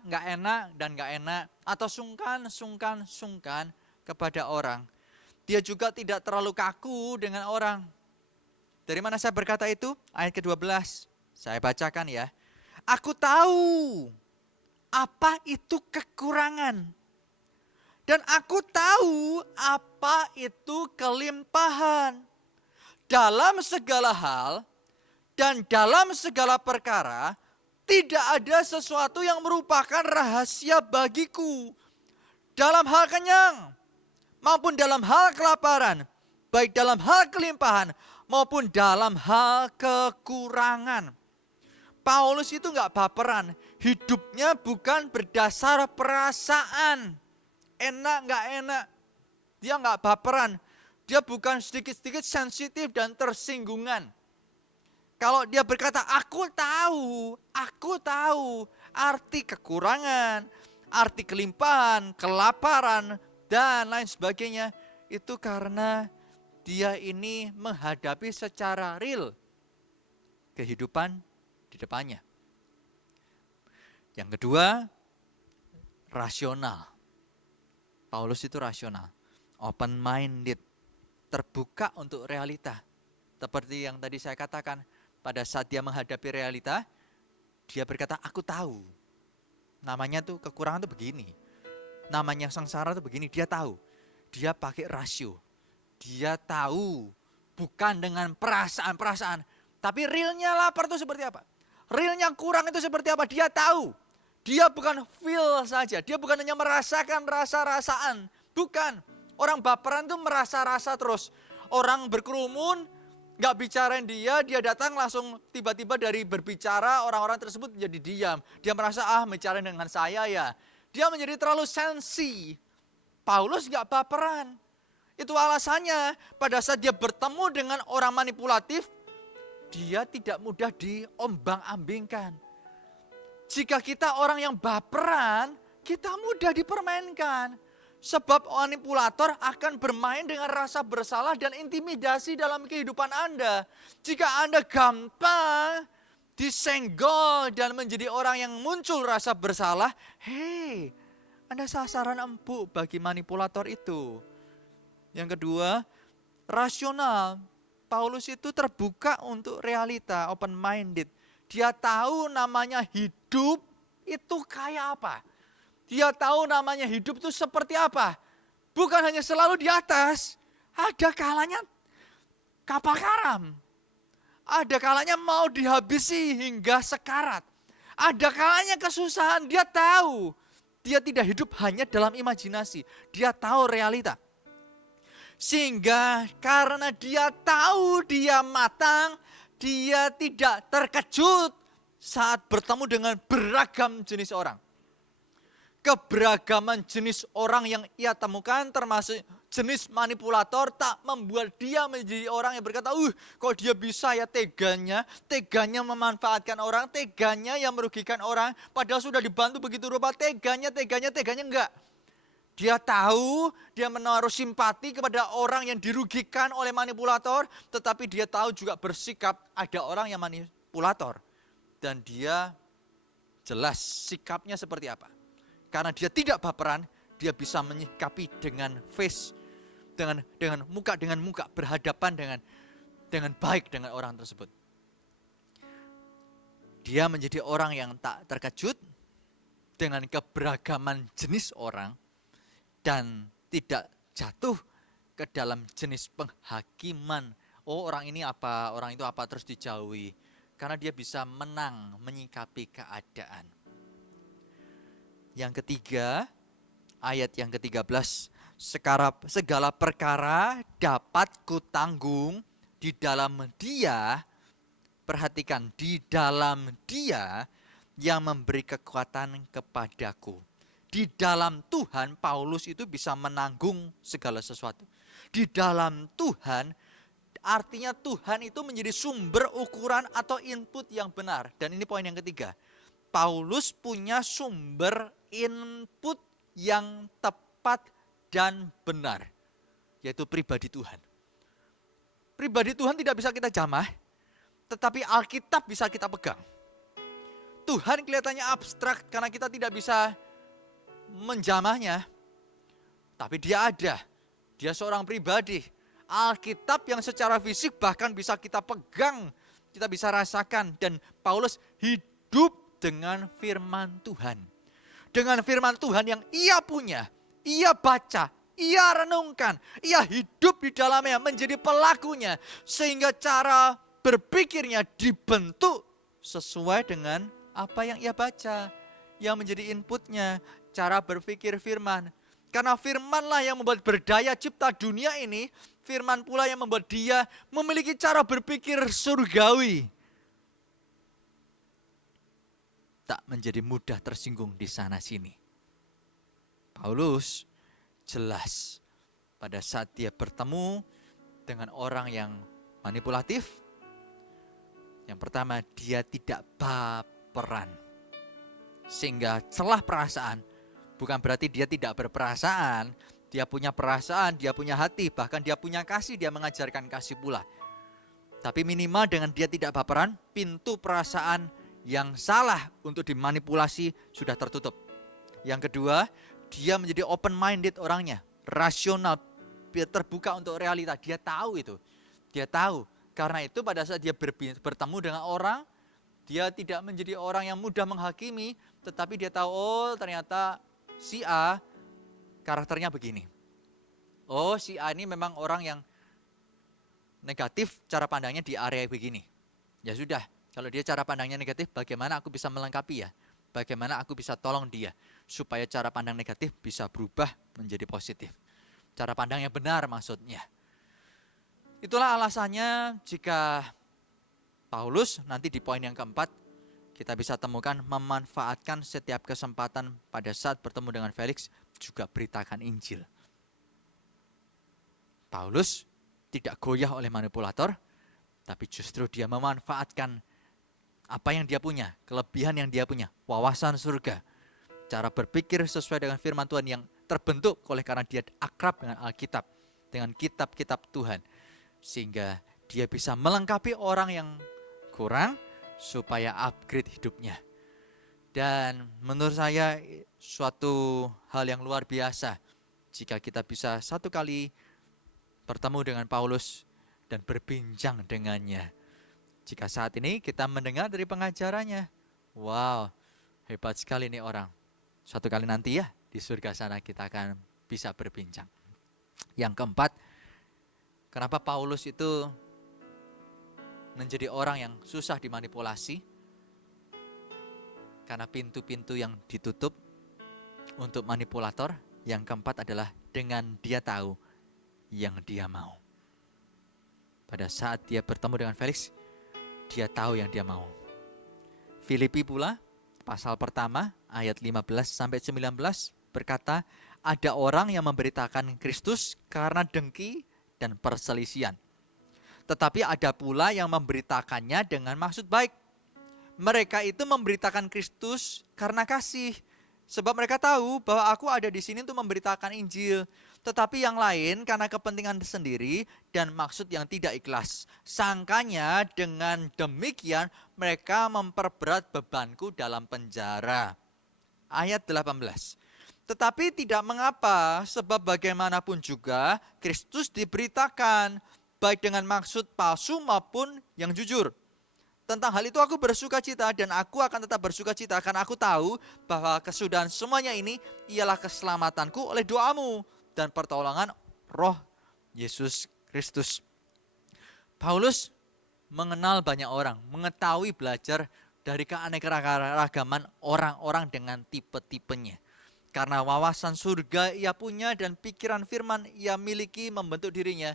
dan nggak enak. Atau sungkan kepada orang. Dia juga tidak terlalu kaku dengan orang. Dari mana saya berkata itu? Ayat ke-12, saya bacakan ya. Aku tahu apa itu kekurangan. Dan aku tahu apa itu kelimpahan. Dalam segala hal dan dalam segala perkara, tidak ada sesuatu yang merupakan rahasia bagiku. Dalam hal kenyang maupun dalam hal kelaparan, baik dalam hal kelimpahan maupun dalam hal kekurangan. Paulus itu nggak baperan, hidupnya bukan berdasar perasaan. Enak nggak enak, dia nggak baperan. Dia bukan sedikit-sedikit sensitif dan tersinggungan. Kalau dia berkata, aku tahu arti kekurangan, arti kelimpahan, kelaparan, dan lain sebagainya. Itu karena dia ini menghadapi secara real kehidupan di depannya. Yang kedua, rasional. Paulus itu rasional, open-minded, terbuka untuk realita. Seperti yang tadi saya katakan, pada saat dia menghadapi realita, dia berkata, aku tahu. Namanya tuh kekurangan tuh begini. Namanya sengsara tuh begini, dia tahu. Dia pakai rasio. Dia tahu, bukan dengan perasaan-perasaan. Tapi realnya lapar itu seperti apa? Realnya kurang itu seperti apa? Dia tahu. Dia bukan feel saja, dia bukan hanya merasakan rasa-rasaan. Bukan, orang baperan itu merasa-rasa terus. Orang berkerumun, gak bicarain dia datang langsung tiba-tiba dari berbicara, orang-orang tersebut jadi diam. Dia merasa, bicarain dengan saya ya. Dia menjadi terlalu sensi. Paulus gak baperan. Itu alasannya, pada saat dia bertemu dengan orang manipulatif, dia tidak mudah diombang-ambingkan. Jika kita orang yang baperan, kita mudah dipermainkan. Sebab manipulator akan bermain dengan rasa bersalah dan intimidasi dalam kehidupan Anda. Jika Anda gampang disenggol dan menjadi orang yang muncul rasa bersalah, Anda sasaran empuk bagi manipulator itu. Yang kedua, rasional. Paulus itu terbuka untuk realita, open-minded. Dia tahu namanya hidup itu kayak apa. Dia tahu namanya hidup itu seperti apa. Bukan hanya selalu di atas. Ada kalanya kapal karam. Ada kalanya mau dihabisi hingga sekarat. Ada kalanya kesusahan. Dia tahu. Dia tidak hidup hanya dalam imajinasi. Dia tahu realita. Sehingga karena dia tahu dia matang, dia tidak terkejut saat bertemu dengan beragam jenis orang. Keberagaman jenis orang yang ia temukan termasuk jenis manipulator tak membuat dia menjadi orang yang berkata, kok dia bisa ya teganya memanfaatkan orang, teganya yang merugikan orang, padahal sudah dibantu begitu rupa, teganya enggak. Dia tahu, dia menaruh simpati kepada orang yang dirugikan oleh manipulator, tetapi dia tahu juga bersikap ada orang yang manipulator. Dan dia jelas sikapnya seperti apa. Karena dia tidak baperan, dia bisa menyikapi dengan face, dengan muka, berhadapan dengan baik dengan orang tersebut. Dia menjadi orang yang tak terkejut dengan keberagaman jenis orang, dan tidak jatuh ke dalam jenis penghakiman. Orang ini apa, orang itu apa, terus dijauhi. Karena dia bisa menang menyikapi keadaan. Yang ketiga, ayat yang ke-13. Segala perkara dapat kutanggung di dalam Dia. Perhatikan, di dalam Dia yang memberi kekuatan kepadaku. Di dalam Tuhan, Paulus itu bisa menanggung segala sesuatu. Di dalam Tuhan, artinya Tuhan itu menjadi sumber ukuran atau input yang benar. Dan ini poin yang ketiga. Paulus punya sumber input yang tepat dan benar. Yaitu pribadi Tuhan. Pribadi Tuhan tidak bisa kita jamah, tetapi Alkitab bisa kita pegang. Tuhan kelihatannya abstrak karena kita tidak bisa menjamahnya. Tapi dia ada. Dia seorang pribadi. Alkitab yang secara fisik bahkan bisa kita pegang. Kita bisa rasakan. Dan Paulus hidup dengan firman Tuhan. Dengan firman Tuhan yang ia punya. Ia baca. Ia renungkan. Ia hidup di dalamnya. Menjadi pelakunya. Sehingga cara berpikirnya dibentuk sesuai dengan apa yang ia baca. Yang menjadi inputnya. Cara berpikir firman. Karena firmanlah yang membuat berdaya cipta dunia ini. Firman pula yang membuat dia memiliki cara berpikir surgawi. Tak menjadi mudah tersinggung di sana sini. Paulus jelas pada saat dia bertemu dengan orang yang manipulatif. Yang pertama, dia tidak baperan. Sehingga celah perasaan. Bukan berarti dia tidak berperasaan, dia punya perasaan, dia punya hati, bahkan dia punya kasih, dia mengajarkan kasih pula. Tapi minimal dengan dia tidak baperan, pintu perasaan yang salah untuk dimanipulasi sudah tertutup. Yang kedua, dia menjadi open minded orangnya, rasional, terbuka untuk realita. Dia tahu itu, dia tahu. Karena itu pada saat dia bertemu dengan orang, dia tidak menjadi orang yang mudah menghakimi, tetapi dia tahu, oh ternyata si A karakternya begini. Oh, si A ini memang orang yang negatif, cara pandangnya di area begini. Ya sudah, kalau dia cara pandangnya negatif, bagaimana aku bisa melengkapi ya? Bagaimana aku bisa tolong dia supaya cara pandang negatif bisa berubah menjadi positif. Cara pandang yang benar maksudnya. Itulah alasannya jika Paulus nanti di poin yang keempat, kita bisa temukan memanfaatkan setiap kesempatan pada saat bertemu dengan Felix, juga beritakan Injil. Paulus tidak goyah oleh manipulator, tapi justru dia memanfaatkan apa yang dia punya, kelebihan yang dia punya, wawasan surga, cara berpikir sesuai dengan firman Tuhan yang terbentuk oleh karena dia akrab dengan Alkitab, dengan kitab-kitab Tuhan. Sehingga dia bisa melengkapi orang yang kurang, supaya upgrade hidupnya. Dan menurut saya suatu hal yang luar biasa jika kita bisa satu kali bertemu dengan Paulus dan berbincang dengannya. Jika saat ini kita mendengar dari pengajarannya, wow, hebat sekali nih orang. Suatu kali nanti ya di surga sana kita akan bisa berbincang. Yang keempat, kenapa Paulus itu menjadi orang yang susah dimanipulasi? Karena pintu-pintu yang ditutup untuk manipulator. Yang keempat adalah dengan dia tahu yang dia mau. Pada saat dia bertemu dengan Felix, dia tahu yang dia mau. Filipi pula, pasal pertama ayat 15-19 berkata, ada orang yang memberitakan Kristus karena dengki dan perselisihan. Tetapi ada pula yang memberitakannya dengan maksud baik. Mereka itu memberitakan Kristus karena kasih. Sebab mereka tahu bahwa aku ada di sini untuk memberitakan Injil. Tetapi yang lain karena kepentingan sendiri dan maksud yang tidak ikhlas. Sangkanya dengan demikian mereka memperberat bebanku dalam penjara. Ayat 18. Tetapi tidak mengapa, sebab bagaimanapun juga Kristus diberitakan, baik dengan maksud palsu maupun yang jujur. Tentang hal itu aku bersuka cita dan aku akan tetap bersuka cita karena aku tahu bahwa kesudahan semuanya ini ialah keselamatanku oleh doamu dan pertolongan Roh Yesus Kristus. Paulus mengenal banyak orang, mengetahui belajar dari keanekaragaman orang-orang dengan tipe-tipenya. Karena wawasan surga ia punya dan pikiran firman ia miliki membentuk dirinya.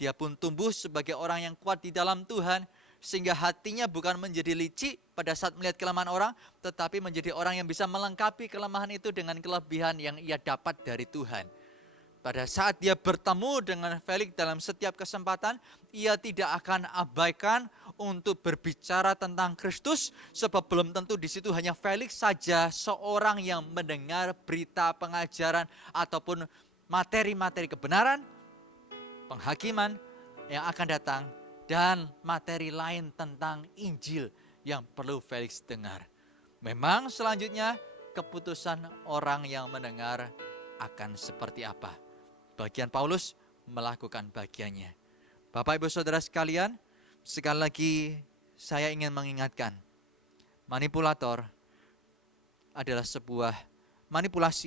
Dia pun tumbuh sebagai orang yang kuat di dalam Tuhan, sehingga hatinya bukan menjadi licik pada saat melihat kelemahan orang, tetapi menjadi orang yang bisa melengkapi kelemahan itu dengan kelebihan yang ia dapat dari Tuhan. Pada saat dia bertemu dengan Felix dalam setiap kesempatan, ia tidak akan abaikan untuk berbicara tentang Kristus, sebab belum tentu di situ hanya Felix saja seorang yang mendengar berita pengajaran ataupun materi-materi kebenaran, penghakiman yang akan datang, dan materi lain tentang Injil yang perlu Felix dengar. Memang selanjutnya keputusan orang yang mendengar akan seperti apa. Bagian Paulus melakukan bagiannya. Bapak Ibu Saudara sekalian, sekali lagi saya ingin mengingatkan, manipulasi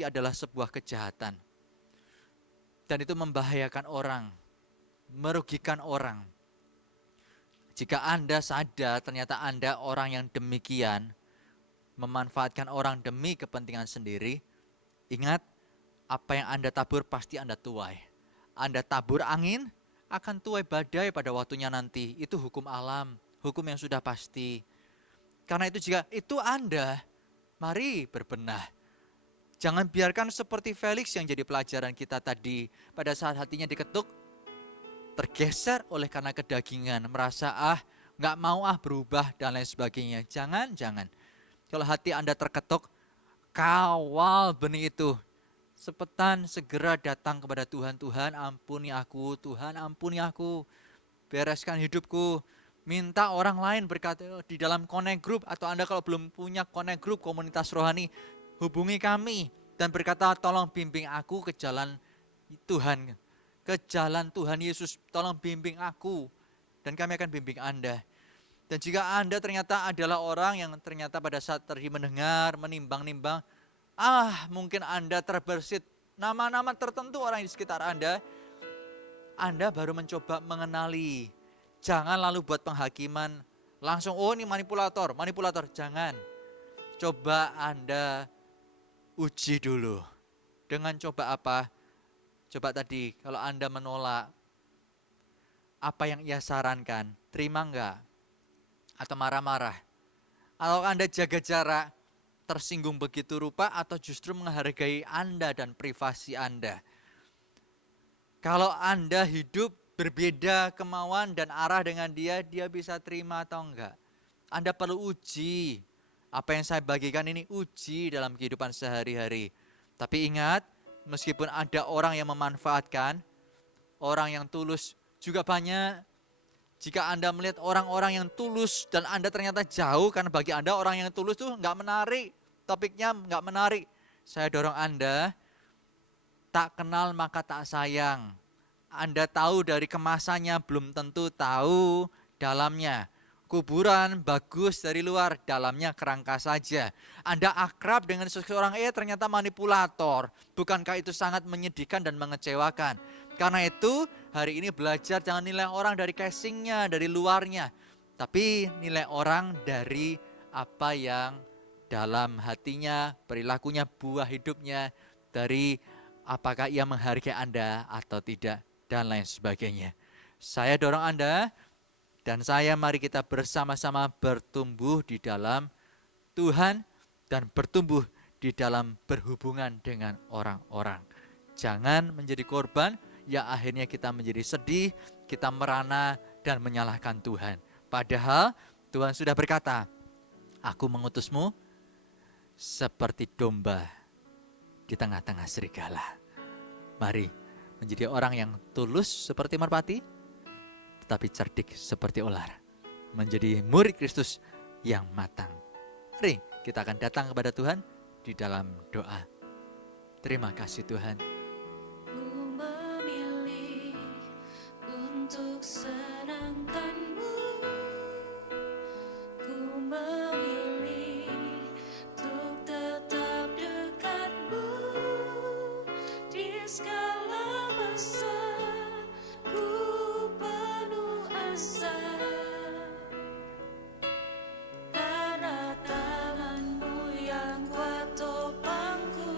adalah sebuah kejahatan. Dan itu membahayakan orang, merugikan orang. Jika Anda sadar ternyata Anda orang yang demikian, memanfaatkan orang demi kepentingan sendiri, ingat, apa yang Anda tabur pasti Anda tuai. Anda tabur angin, akan tuai badai pada waktunya nanti. Itu hukum alam, hukum yang sudah pasti. Karena itu jika itu Anda, mari berbenah. Jangan biarkan seperti Felix yang jadi pelajaran kita tadi. Pada saat hatinya diketuk, tergeser oleh karena kedagingan. Merasa gak mau berubah dan lain sebagainya. Jangan. Kalau hati Anda terketuk, kawal benih itu. Sepetan segera datang kepada Tuhan. Tuhan ampuni aku, Tuhan ampuni aku. Bereskan hidupku. Minta orang lain berkata di dalam connect group. Atau Anda kalau belum punya connect group komunitas rohani, hubungi kami. Dan berkata tolong bimbing aku ke jalan Tuhan. Ke jalan Tuhan Yesus, tolong bimbing aku. Dan kami akan bimbing Anda. Dan jika Anda ternyata adalah orang yang ternyata pada saat tadi mendengar, menimbang-nimbang, mungkin Anda terbersit nama-nama tertentu orang di sekitar Anda baru mencoba mengenali. Jangan lalu buat penghakiman, langsung ini manipulator, jangan. Coba Anda uji dulu. Dengan coba apa? Coba tadi, kalau Anda menolak apa yang ia sarankan, terima enggak? Atau marah-marah? Atau Anda jaga jarak, tersinggung begitu rupa, atau justru menghargai Anda dan privasi Anda? Kalau Anda hidup berbeda kemauan dan arah dengan dia bisa terima atau enggak? Anda perlu uji. Apa yang saya bagikan ini uji dalam kehidupan sehari-hari. Tapi ingat, meskipun ada orang yang memanfaatkan, orang yang tulus juga banyak. Jika Anda melihat orang-orang yang tulus dan Anda ternyata jauh, karena bagi Anda orang yang tulus itu enggak menarik, topiknya enggak menarik. Saya dorong Anda, tak kenal maka tak sayang. Anda tahu dari kemasannya, belum tentu tahu dalamnya. Kuburan bagus dari luar, dalamnya kerangka saja. Anda akrab dengan seseorang, ternyata manipulator. Bukankah itu sangat menyedihkan dan mengecewakan? Karena itu hari ini belajar jangan nilai orang dari casingnya, dari luarnya. Tapi nilai orang dari apa yang dalam hatinya, perilakunya, buah hidupnya. Dari apakah ia menghargai Anda atau tidak, dan lain sebagainya. Saya dorong Anda dan saya, mari kita bersama-sama bertumbuh di dalam Tuhan dan bertumbuh di dalam berhubungan dengan orang-orang. Jangan menjadi korban yang akhirnya kita menjadi sedih, kita merana dan menyalahkan Tuhan. Padahal Tuhan sudah berkata, aku mengutusmu seperti domba di tengah-tengah serigala. Mari menjadi orang yang tulus seperti merpati, tetapi cerdik seperti ular. Menjadi murid Kristus yang matang. Mari kita akan datang kepada Tuhan di dalam doa. Terima kasih Tuhan. Ku memilih untuk senangkan-Mu. Ku memilih untuk tetap dekat-Mu. Di segala masa ku penuh asa. Karena tangan-Mu yang kuat topangku.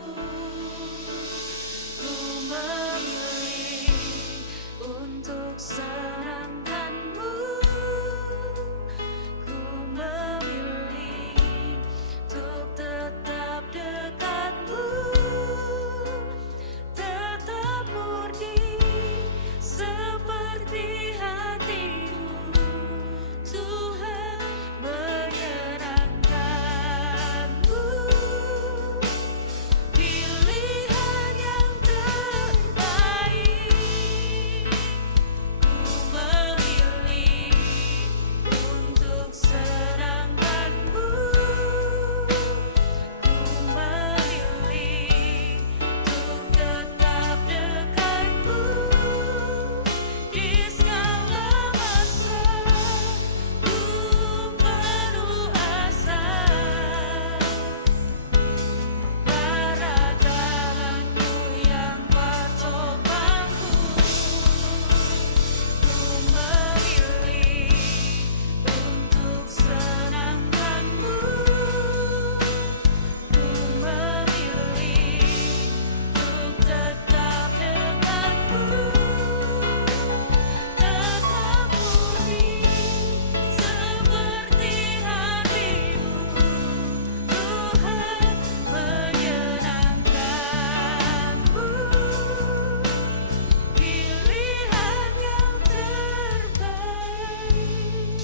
Ku memilih untuk senangkan-Mu.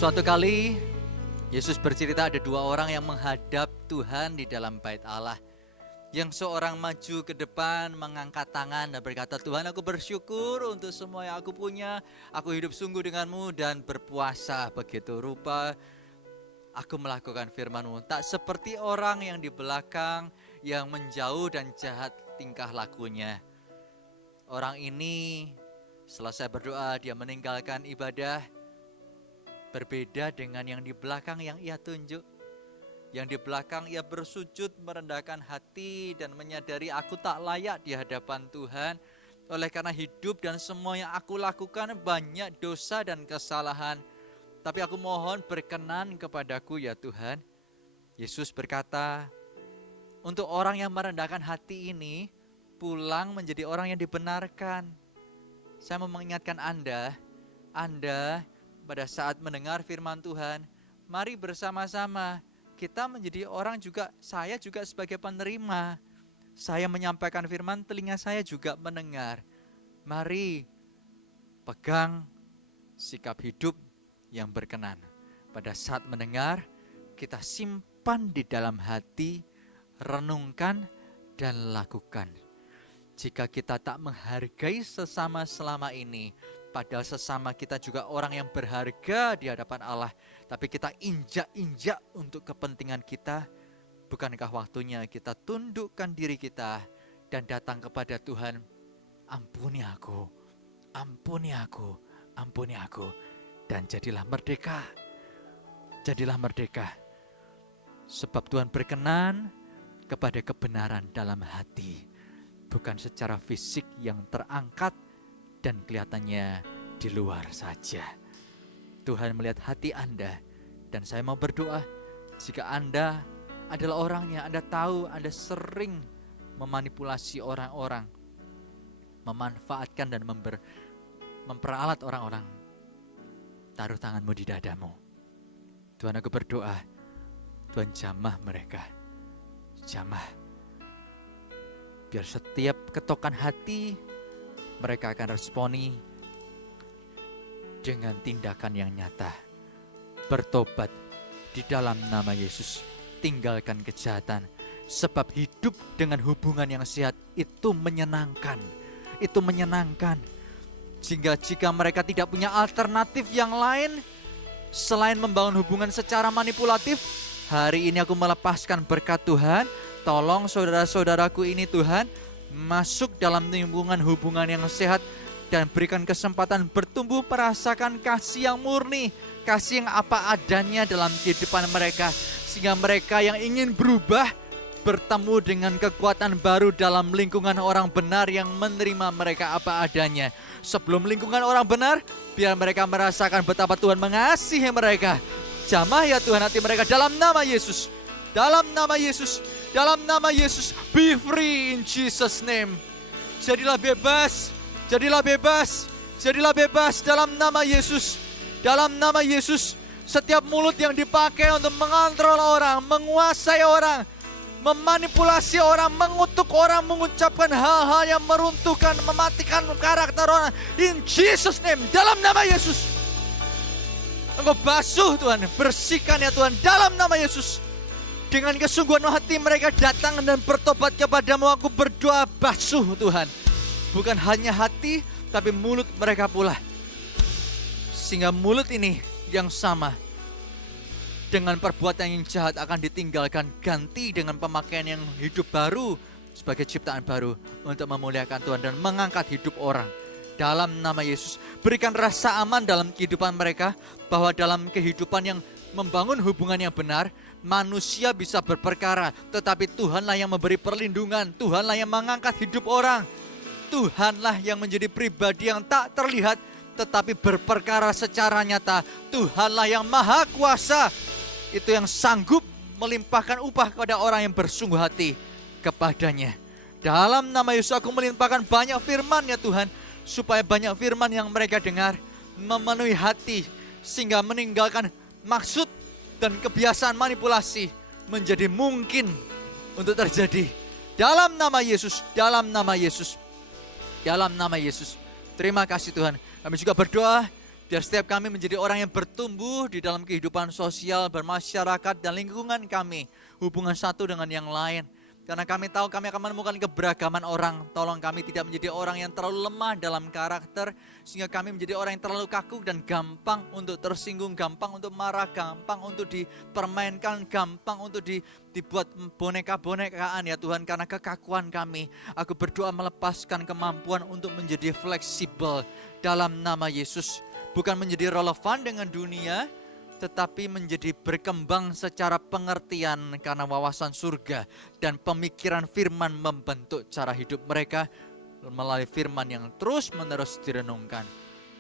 Suatu kali Yesus bercerita ada dua orang yang menghadap Tuhan di dalam bait Allah. Yang seorang maju ke depan mengangkat tangan dan berkata, Tuhan, aku bersyukur untuk semua yang aku punya. Aku hidup sungguh denganmu dan berpuasa begitu rupa. Aku melakukan firman-Mu. Tak seperti orang yang di belakang yang menjauh dan jahat tingkah lakunya. Orang ini selesai berdoa, dia meninggalkan ibadah. Berbeda dengan yang di belakang yang ia tunjuk. Yang di belakang ia bersujud merendahkan hati dan menyadari aku tak layak di hadapan Tuhan. Oleh karena hidup dan semua yang aku lakukan banyak dosa dan kesalahan. Tapi aku mohon berkenan kepadaku ya Tuhan. Yesus berkata, untuk orang yang merendahkan hati ini pulang menjadi orang yang dibenarkan. Saya mau mengingatkan Anda pada saat mendengar firman Tuhan, mari bersama-sama kita menjadi orang juga, saya juga sebagai penerima. Saya menyampaikan firman, telinga saya juga mendengar. Mari pegang sikap hidup yang berkenan. Pada saat mendengar, kita simpan di dalam hati, renungkan dan lakukan. Jika kita tak menghargai sesama selama ini, padahal sesama kita juga orang yang berharga di hadapan Allah, tapi kita injak-injak untuk kepentingan kita, bukankah waktunya kita tundukkan diri kita dan datang kepada Tuhan, ampuni aku, ampuni aku, ampuni aku, dan jadilah merdeka. Jadilah merdeka. Sebab Tuhan berkenan kepada kebenaran dalam hati, bukan secara fisik yang terangkat dan kelihatannya di luar saja. Tuhan melihat hati Anda, dan saya mau berdoa, jika Anda adalah orangnya, Anda tahu Anda sering memanipulasi orang-orang, memanfaatkan dan memperalat orang-orang, taruh tanganmu di dadamu. Tuhan, aku berdoa, Tuhan jamah mereka, jamah. Biar setiap ketokan hati mereka akan responi dengan tindakan yang nyata. Bertobat di dalam nama Yesus. Tinggalkan kejahatan. Sebab hidup dengan hubungan yang sehat itu menyenangkan. Itu menyenangkan. Sehingga jika mereka tidak punya alternatif yang lain selain membangun hubungan secara manipulatif, hari ini aku melepaskan berkat Tuhan. Tolong saudara-saudaraku ini Tuhan, masuk dalam lingkungan hubungan yang sehat dan berikan kesempatan bertumbuh merasakan kasih yang murni, kasih yang apa adanya dalam kehidupan mereka, sehingga mereka yang ingin berubah bertemu dengan kekuatan baru dalam lingkungan orang benar yang menerima mereka apa adanya. Sebelum lingkungan orang benar, biar mereka merasakan betapa Tuhan mengasihi mereka. Jamah ya Tuhan hati mereka dalam nama Yesus. Dalam nama Yesus, dalam nama Yesus, be free in Jesus name. Jadilah bebas, jadilah bebas, jadilah bebas dalam nama Yesus. Dalam nama Yesus, setiap mulut yang dipakai untuk mengontrol orang, menguasai orang, memanipulasi orang, mengutuk orang, mengucapkan hal-hal yang meruntuhkan, mematikan karakter orang. In Jesus name, dalam nama Yesus. Engkau basuh Tuhan, bersihkan ya Tuhan, dalam nama Yesus. Dengan kesungguhan hati mereka datang dan bertobat kepadamu, aku berdoa basuh Tuhan. Bukan hanya hati, tapi mulut mereka pula. Sehingga mulut ini yang sama dengan perbuatan yang jahat akan ditinggalkan, ganti dengan pemakaian yang hidup baru sebagai ciptaan baru untuk memuliakan Tuhan dan mengangkat hidup orang. Dalam nama Yesus, berikan rasa aman dalam kehidupan mereka, bahwa dalam kehidupan yang membangun hubungan yang benar, manusia bisa berperkara, tetapi Tuhanlah yang memberi perlindungan, Tuhanlah yang mengangkat hidup orang. Tuhanlah yang menjadi pribadi yang tak terlihat, tetapi berperkara secara nyata. Tuhanlah yang maha kuasa, itu yang sanggup melimpahkan upah kepada orang yang bersungguh hati kepadanya. Dalam nama Yesus aku melimpahkan banyak firman ya Tuhan, supaya banyak firman yang mereka dengar memenuhi hati, sehingga meninggalkan maksud dan kebiasaan manipulasi menjadi mungkin untuk terjadi. Dalam nama Yesus, dalam nama Yesus, dalam nama Yesus. Terima kasih Tuhan. Kami juga berdoa Biar setiap kami menjadi orang yang bertumbuh di dalam kehidupan sosial, bermasyarakat, dan lingkungan kami. Hubungan satu dengan yang lain. Karena kami tahu kami akan menemukan keberagaman orang. Tolong kami tidak menjadi orang yang terlalu lemah dalam karakter. Sehingga kami menjadi orang yang terlalu kaku dan gampang untuk tersinggung, gampang untuk marah, gampang untuk dipermainkan, gampang untuk dibuat boneka-bonekaan ya Tuhan. Karena kekakuan kami, aku berdoa melepaskan kemampuan untuk menjadi fleksibel dalam nama Yesus. Bukan menjadi relevan dengan dunia, tetapi menjadi berkembang secara pengertian karena wawasan surga dan pemikiran firman membentuk cara hidup mereka melalui firman yang terus-menerus direnungkan.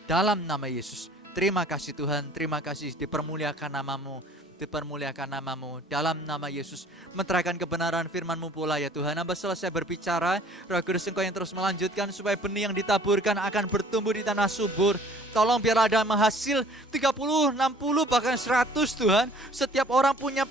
Dalam nama Yesus, terima kasih Tuhan, terima kasih dipermuliakan namamu, dipermuliakan namamu. Dalam nama Yesus, meteraikan kebenaran firman-Mu pula ya Tuhan. Hamba selesai berbicara, Roh Kudus Engkau yang terus melanjutkan supaya benih yang ditaburkan akan bertumbuh di tanah subur. Tolong biar ada menghasil 30, 60, bahkan 100 Tuhan. Setiap orang punya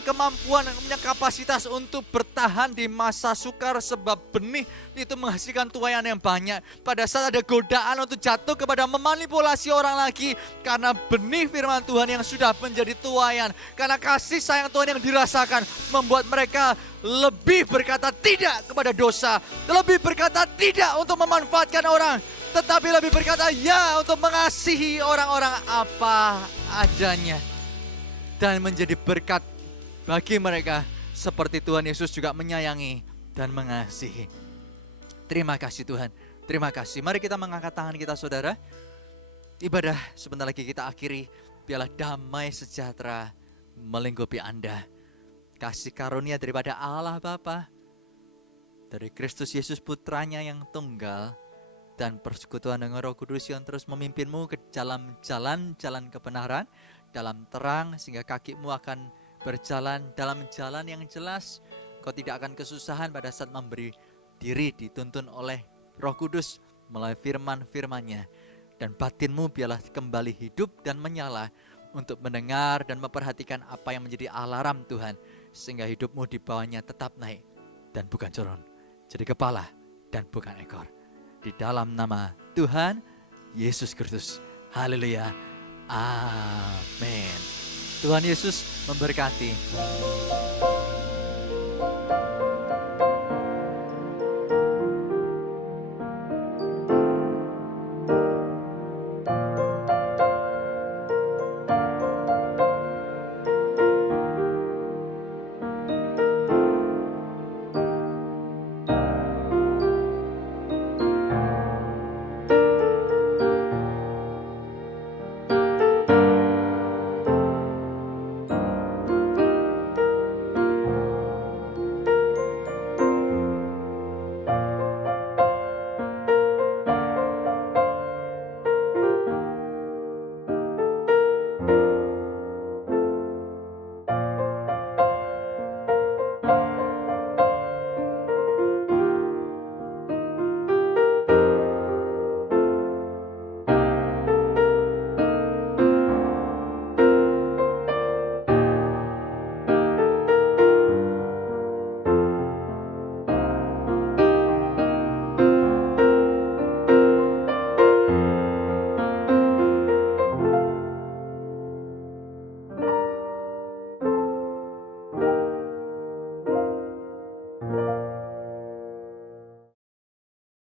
kemampuan, punya kapasitas untuk bertahan di masa sukar sebab benih itu menghasilkan tuaian yang banyak. Pada saat ada godaan untuk jatuh kepada memanipulasi orang lagi karena benih firman Tuhan yang sudah menjadi tuaian. Karena kasih sayang Tuhan yang dirasakan membuat mereka lebih berkata tidak kepada dosa, lebih berkata tidak untuk memanfaatkan orang, tetapi lebih berkata ya untuk mengasihi orang-orang apa adanya. Dan menjadi berkat bagi mereka seperti Tuhan Yesus juga menyayangi dan mengasihi. Terima kasih Tuhan, terima kasih. Mari kita mengangkat tangan kita saudara. Ibadah sebentar lagi kita akhiri. Biarlah damai sejahtera melingkupi Anda. Kasih karunia daripada Allah Bapa, dari Kristus Yesus Putranya yang tunggal, dan persekutuan dengan Roh Kudus yang terus memimpinmu ke dalam jalan-jalan kebenaran, dalam terang, sehingga kakimu akan berjalan dalam jalan yang jelas. Kau tidak akan kesusahan pada saat memberi diri dituntun oleh Roh Kudus melalui firman-firman-Nya. Dan batinmu biarlah kembali hidup dan menyala untuk mendengar dan memperhatikan apa yang menjadi alarm Tuhan. Sehingga hidupmu di bawahnya tetap naik dan bukan turun. Jadi kepala dan bukan ekor. Di dalam nama Tuhan Yesus Kristus. Haleluya. Amin. Tuhan Yesus memberkati.